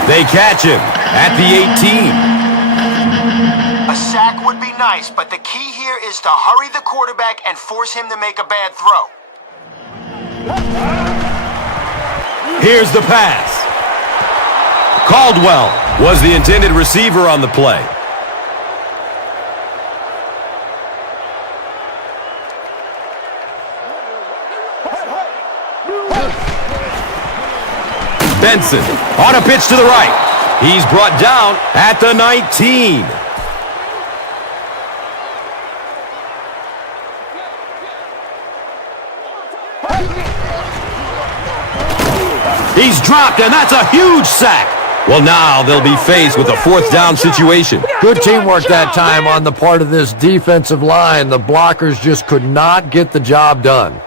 They catch him at the 18. A sack would be nice, but the key here is to hurry the quarterback and force him to make a bad throw. Here's the pass. Caldwell was the intended receiver on the play. Benson on a pitch to the right. He's brought down at the 19. He's dropped, and that's a huge sack. Well, now they'll be faced with a fourth down situation. Good teamwork that time on the part of this defensive line. The blockers just could not get the job done.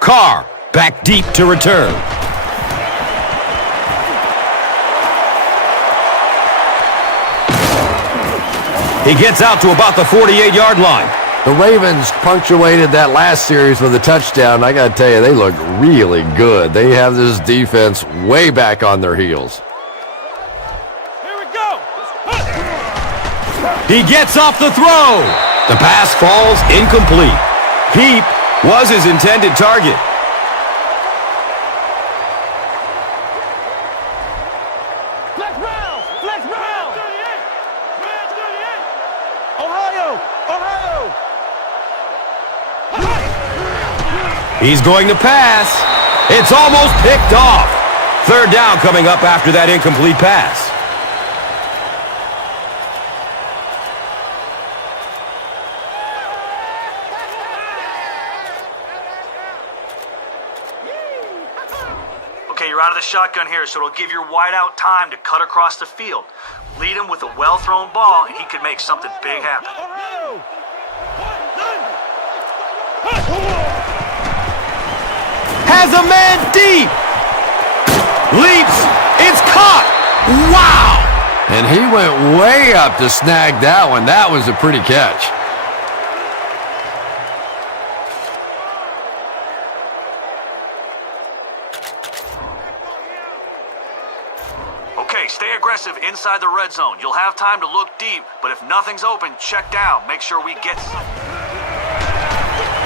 Carr back deep to return. He gets out to about the 48-yard line. The Ravens punctuated that last series with a touchdown. I got to tell you, they look really good. They have this defense way back on their heels. Here we go. He gets off the throw. The pass falls incomplete. Heap was his intended target. He's going to pass. It's almost picked off. Third down coming up after that incomplete pass. Okay, you're out of the shotgun here, so it'll give your wideout time to cut across the field. Lead him with a well-thrown ball, and he can make something big happen. Has a man deep. Leaps. It's caught. Wow. And he went way up to snag that one. That was a pretty catch. Okay, stay aggressive inside the red zone. You'll have time to look deep, but if nothing's open, check down. Make sure we get...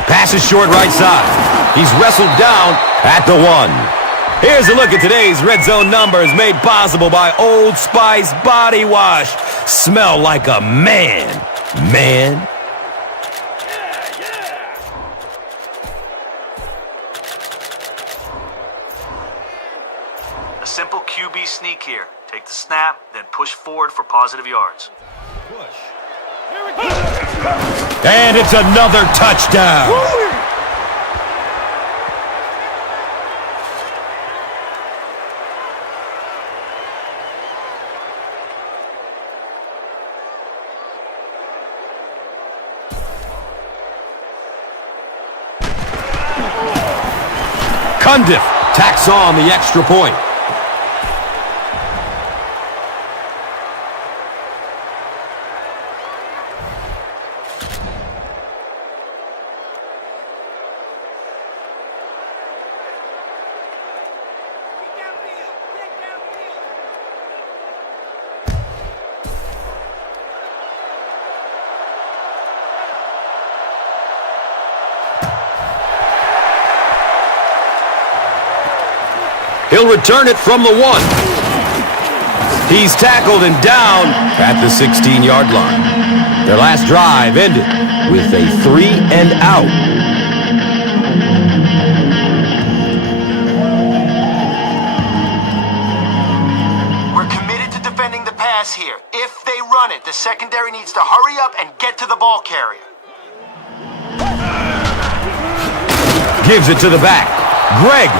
Pass is short right side. He's wrestled down at the 1. Here's a look at today's red zone numbers made possible by Old Spice Body Wash. Smell like a man. Man. A simple QB sneak here. Take the snap, then push forward for positive yards. Here we go. And it's another touchdown. Cundiff tacks on the extra point. He'll return it from the 1. He's tackled and down at the 16-yard line. Their last drive ended with a 3-and-out. We're committed to defending the pass here. If they run it, the secondary needs to hurry up and get to the ball carrier. Gives it to the back. Greg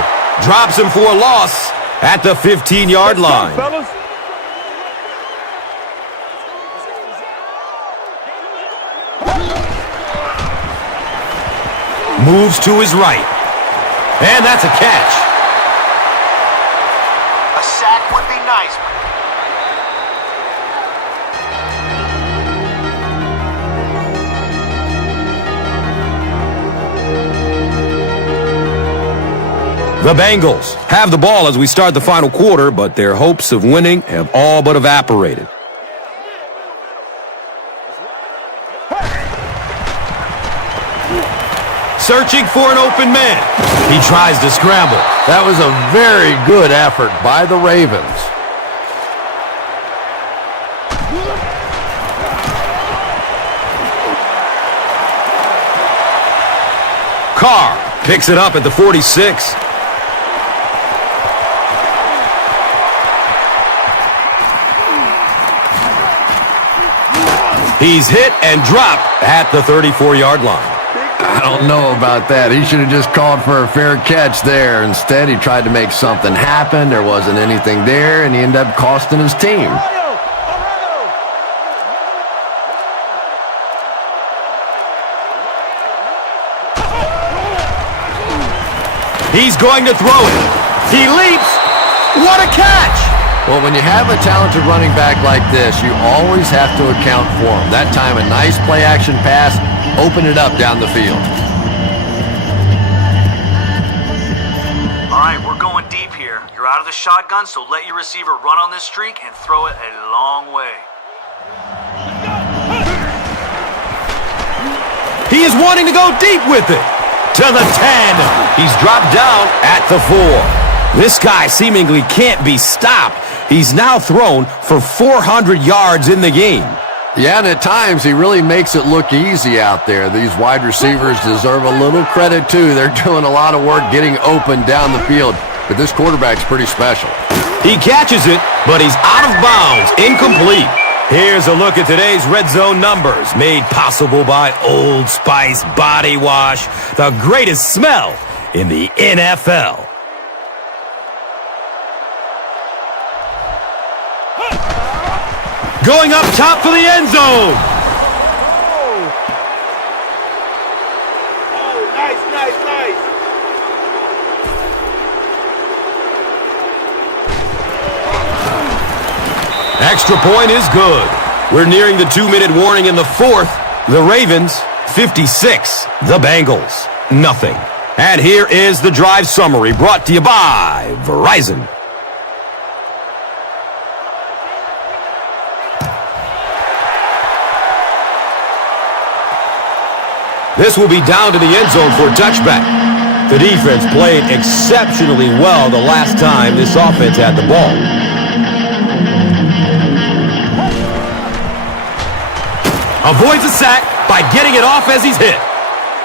drops him for a loss at the 15-yard line. Moves to his right. And that's a catch. A sack would be nice. The Bengals have the ball as we start the final quarter, but their hopes of winning have all but evaporated. Searching for an open man. He tries to scramble. That was a very good effort by the Ravens. Carr picks it up at the 46. He's hit and dropped at the 34-yard line. I don't know about that. He should have just called for a fair catch there. Instead, he tried to make something happen. There wasn't anything there, and he ended up costing his team. He's going to throw it. He leaps. What a catch! Well, when you have a talented running back like this, you always have to account for him. That time, a nice play-action pass opened it up down the field. All right, we're going deep here. You're out of the shotgun, so let your receiver run on this streak and throw it a long way. He is wanting to go deep with it. To the 10. He's dropped down at the 4. This guy seemingly can't be stopped. He's now thrown for 400 yards in the game. Yeah, and at times he really makes it look easy out there. These wide receivers deserve a little credit, too. They're doing a lot of work getting open down the field. But this quarterback's pretty special. He catches it, but he's out of bounds, incomplete. Here's a look at today's red zone numbers, made possible by Old Spice Body Wash, the greatest smell in the NFL. Going up top for the end zone. Oh, nice. Extra point is good. We're nearing the 2-minute warning in the fourth. The Ravens, 56. The Bengals, nothing. And here is the drive summary brought to you by Verizon. This will be down to the end zone for a touchback. The defense played exceptionally well the last time this offense had the ball. Avoids a sack by getting it off as he's hit.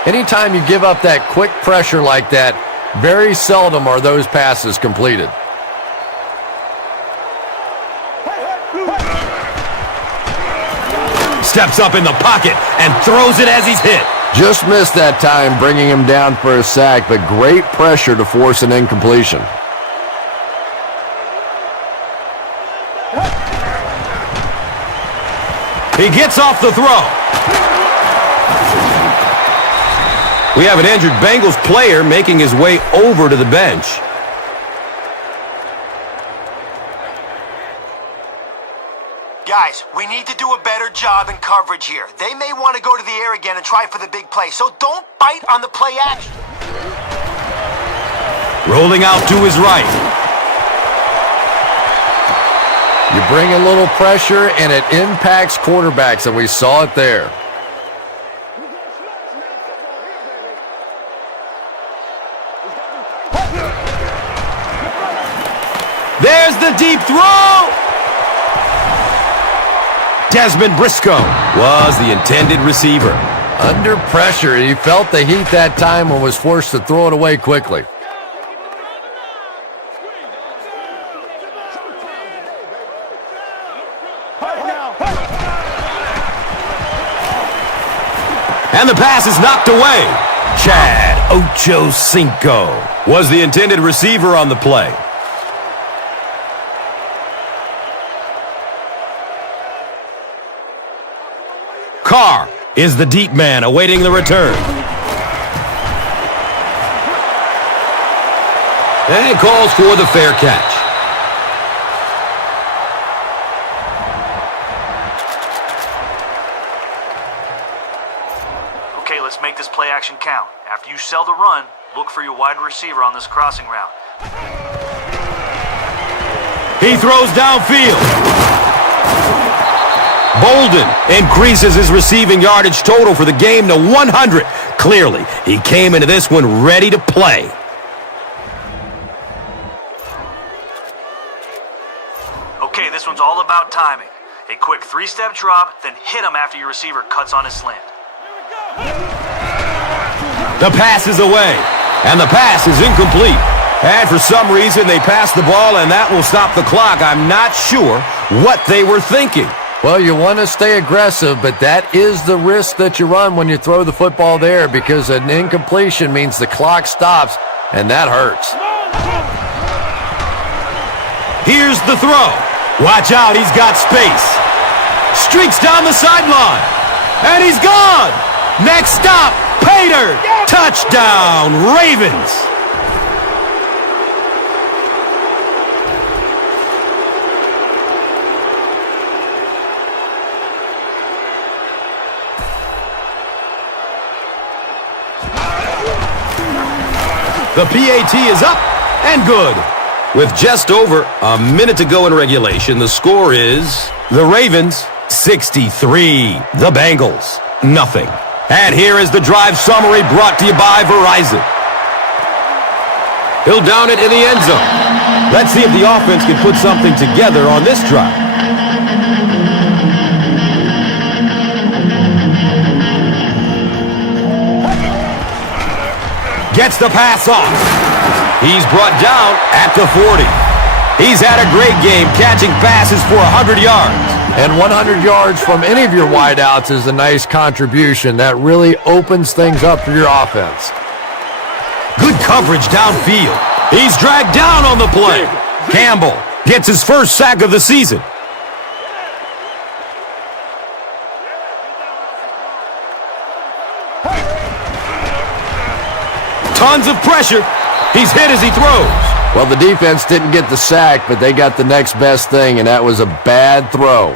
Anytime you give up that quick pressure like that, very seldom are those passes completed. Steps up in the pocket and throws it as he's hit. Just missed that time, bringing him down for a sack, but great pressure to force an incompletion. He gets off the throw. We have an injured Bengals player making his way over to the bench. Guys, we need to do a better job in coverage here. They may want to go to the air again and try for the big play, so don't bite on the play action. Rolling out to his right. You bring a little pressure, and it impacts quarterbacks, and we saw it there. There's the deep throw! Desmond Briscoe was the intended receiver. Under pressure, he felt the heat that time and was forced to throw it away quickly. And the pass is knocked away. Chad Ochocinco was the intended receiver on the play. Carr is the deep man awaiting the return. And calls for the fair catch. Okay, let's make this play action count. After you sell the run, look for your wide receiver on this crossing route. He throws downfield. Bolden increases his receiving yardage total for the game to 100. Clearly, he came into this one ready to play. Okay, this one's all about timing. A quick three-step drop, then hit him after your receiver cuts on his slant. The pass is away, and the pass is incomplete. And for some reason, they passed the ball, and that will stop the clock. I'm not sure what they were thinking. Well, you want to stay aggressive, but that is the risk that you run when you throw the football there, because an incompletion means the clock stops, and that hurts. Here's the throw. Watch out, he's got space. Streaks down the sideline, and he's gone. Next stop, Pater. Touchdown, Ravens. The PAT is up and good. With just over a minute to go in regulation, the score is the Ravens 63, the Bengals nothing. And here is the drive summary brought to you by Verizon. He'll down it in the end zone. Let's see if the offense can put something together on this drive. Gets the pass off. He's brought down at the 40. He's had a great game catching passes for 100 yards. And 100 yards from any of your wideouts is a nice contribution. That really opens things up for your offense. Good coverage downfield. He's dragged down on the play. Campbell gets his first sack of the season. Tons of pressure. He's hit as he throws. Well, the defense didn't get the sack, but they got the next best thing, and that was a bad throw. All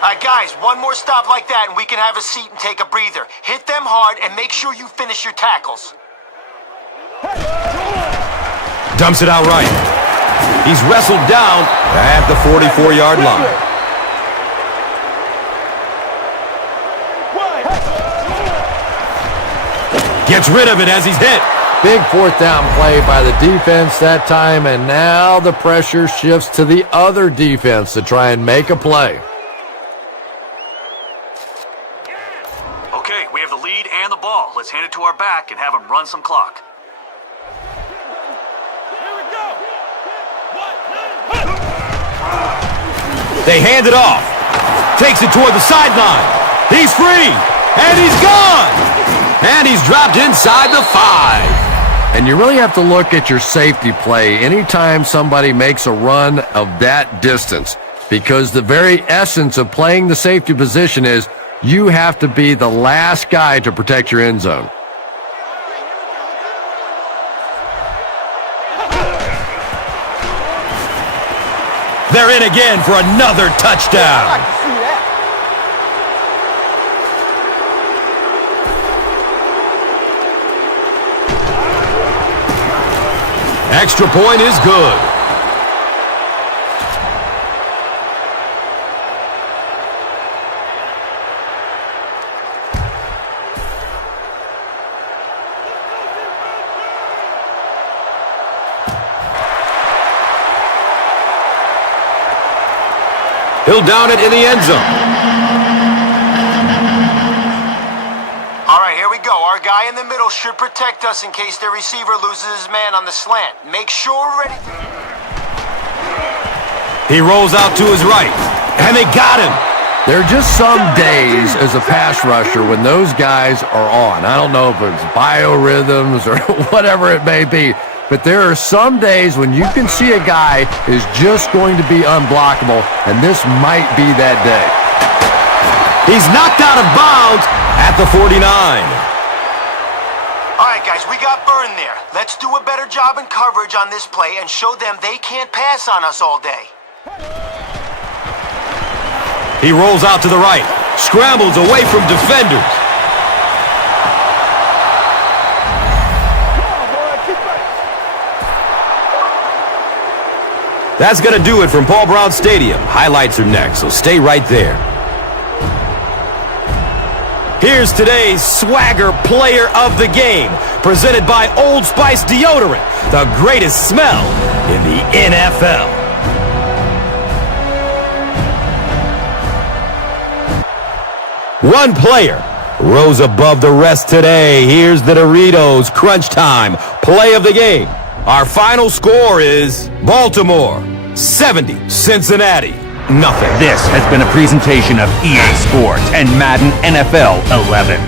right, guys, one more stop like that, and we can have a seat and take a breather. Hit them hard, and make sure you finish your tackles. Dumps it out right. He's wrestled down at the 44-yard line. Gets rid of it as he's hit. Big fourth down play by the defense that time, and now the pressure shifts to the other defense to try and make a play. Okay, we have the lead and the ball. Let's hand it to our back and have him run some clock. They hand it off. Takes it toward the sideline. He's free. And he's gone. And he's dropped inside the 5. And you really have to look at your safety play anytime somebody makes a run of that distance, because the very essence of playing the safety position is you have to be the last guy to protect your end zone. They're in again for another touchdown. Extra point is good. He'll down it in the end zone. All right, here we go. Our guy in the middle should protect us in case their receiver loses his man on the slant. Make sure we're ready. He rolls out to his right, and they got him. There are just some days as a pass rusher when those guys are on. I don't know if it's biorhythms or whatever it may be, but there are some days when you can see a guy is just going to be unblockable, and this might be that day. He's knocked out of bounds at the 49. All right, guys, we got burned there. Let's do a better job in coverage on this play and show them they can't pass on us all day. He rolls out to the right, scrambles away from defenders. That's going to do it from Paul Brown Stadium. Highlights are next, so stay right there. Here's today's Swagger Player of the Game, presented by Old Spice Deodorant, the greatest smell in the NFL. One player rose above the rest today. Here's the Doritos Crunch Time Play of the Game. Our final score is Baltimore 70, Cincinnati nothing. This has been a presentation of EA Sports and Madden NFL 11.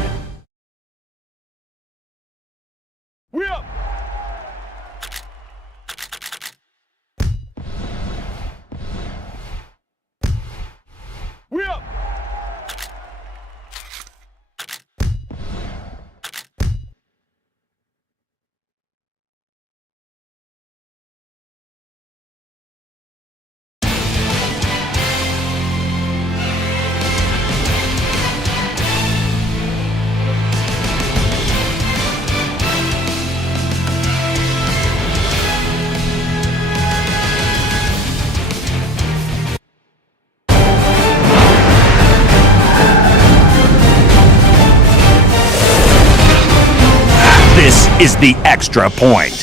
This is the Extra Point.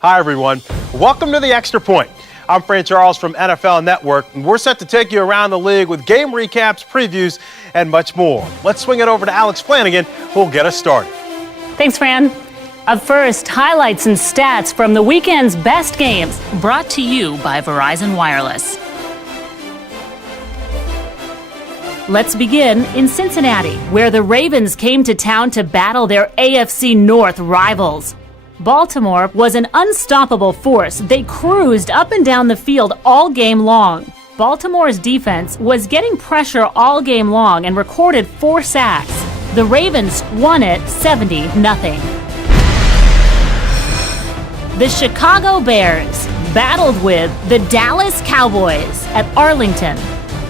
Hi, everyone. Welcome to the Extra Point. I'm Fran Charles from NFL Network, and we're set to take you around the league with game recaps, previews, and much more. Let's swing it over to Alex Flanagan, who'll get us started. Thanks, Fran. Up first, highlights and stats from the weekend's best games, brought to you by Verizon Wireless. Let's begin in Cincinnati, where the Ravens came to town to battle their AFC North rivals. Baltimore was an unstoppable force. They cruised up and down the field all game long. Baltimore's defense was getting pressure all game long and recorded 4 sacks. The Ravens won it 70-0. The Chicago Bears battled with the Dallas Cowboys at Arlington.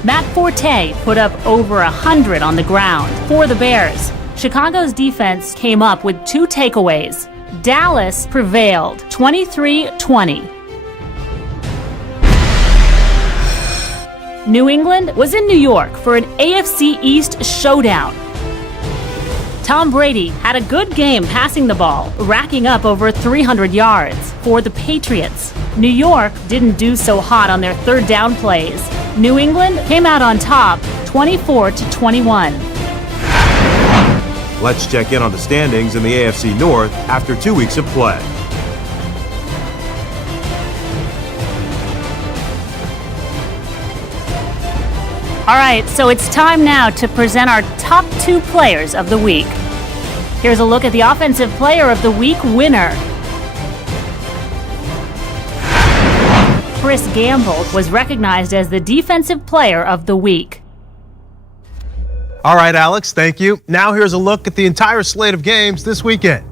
Matt Forte put up over 100 on the ground for the Bears. Chicago's defense came up with 2 takeaways. Dallas prevailed 23-20. New England was in New York for an AFC East showdown. Tom Brady had a good game passing the ball, racking up over 300 yards for the Patriots. New York didn't do so hot on their third down plays. New England came out on top, 24-21. Let's check in on the standings in the AFC North after 2 weeks of play. All right, so it's time now to present our top 2 players of the week. Here's a look at the Offensive Player of the Week winner. Chris Gamble was recognized as the Defensive Player of the Week. All right, Alex, thank you. Now here's a look at the entire slate of games this weekend.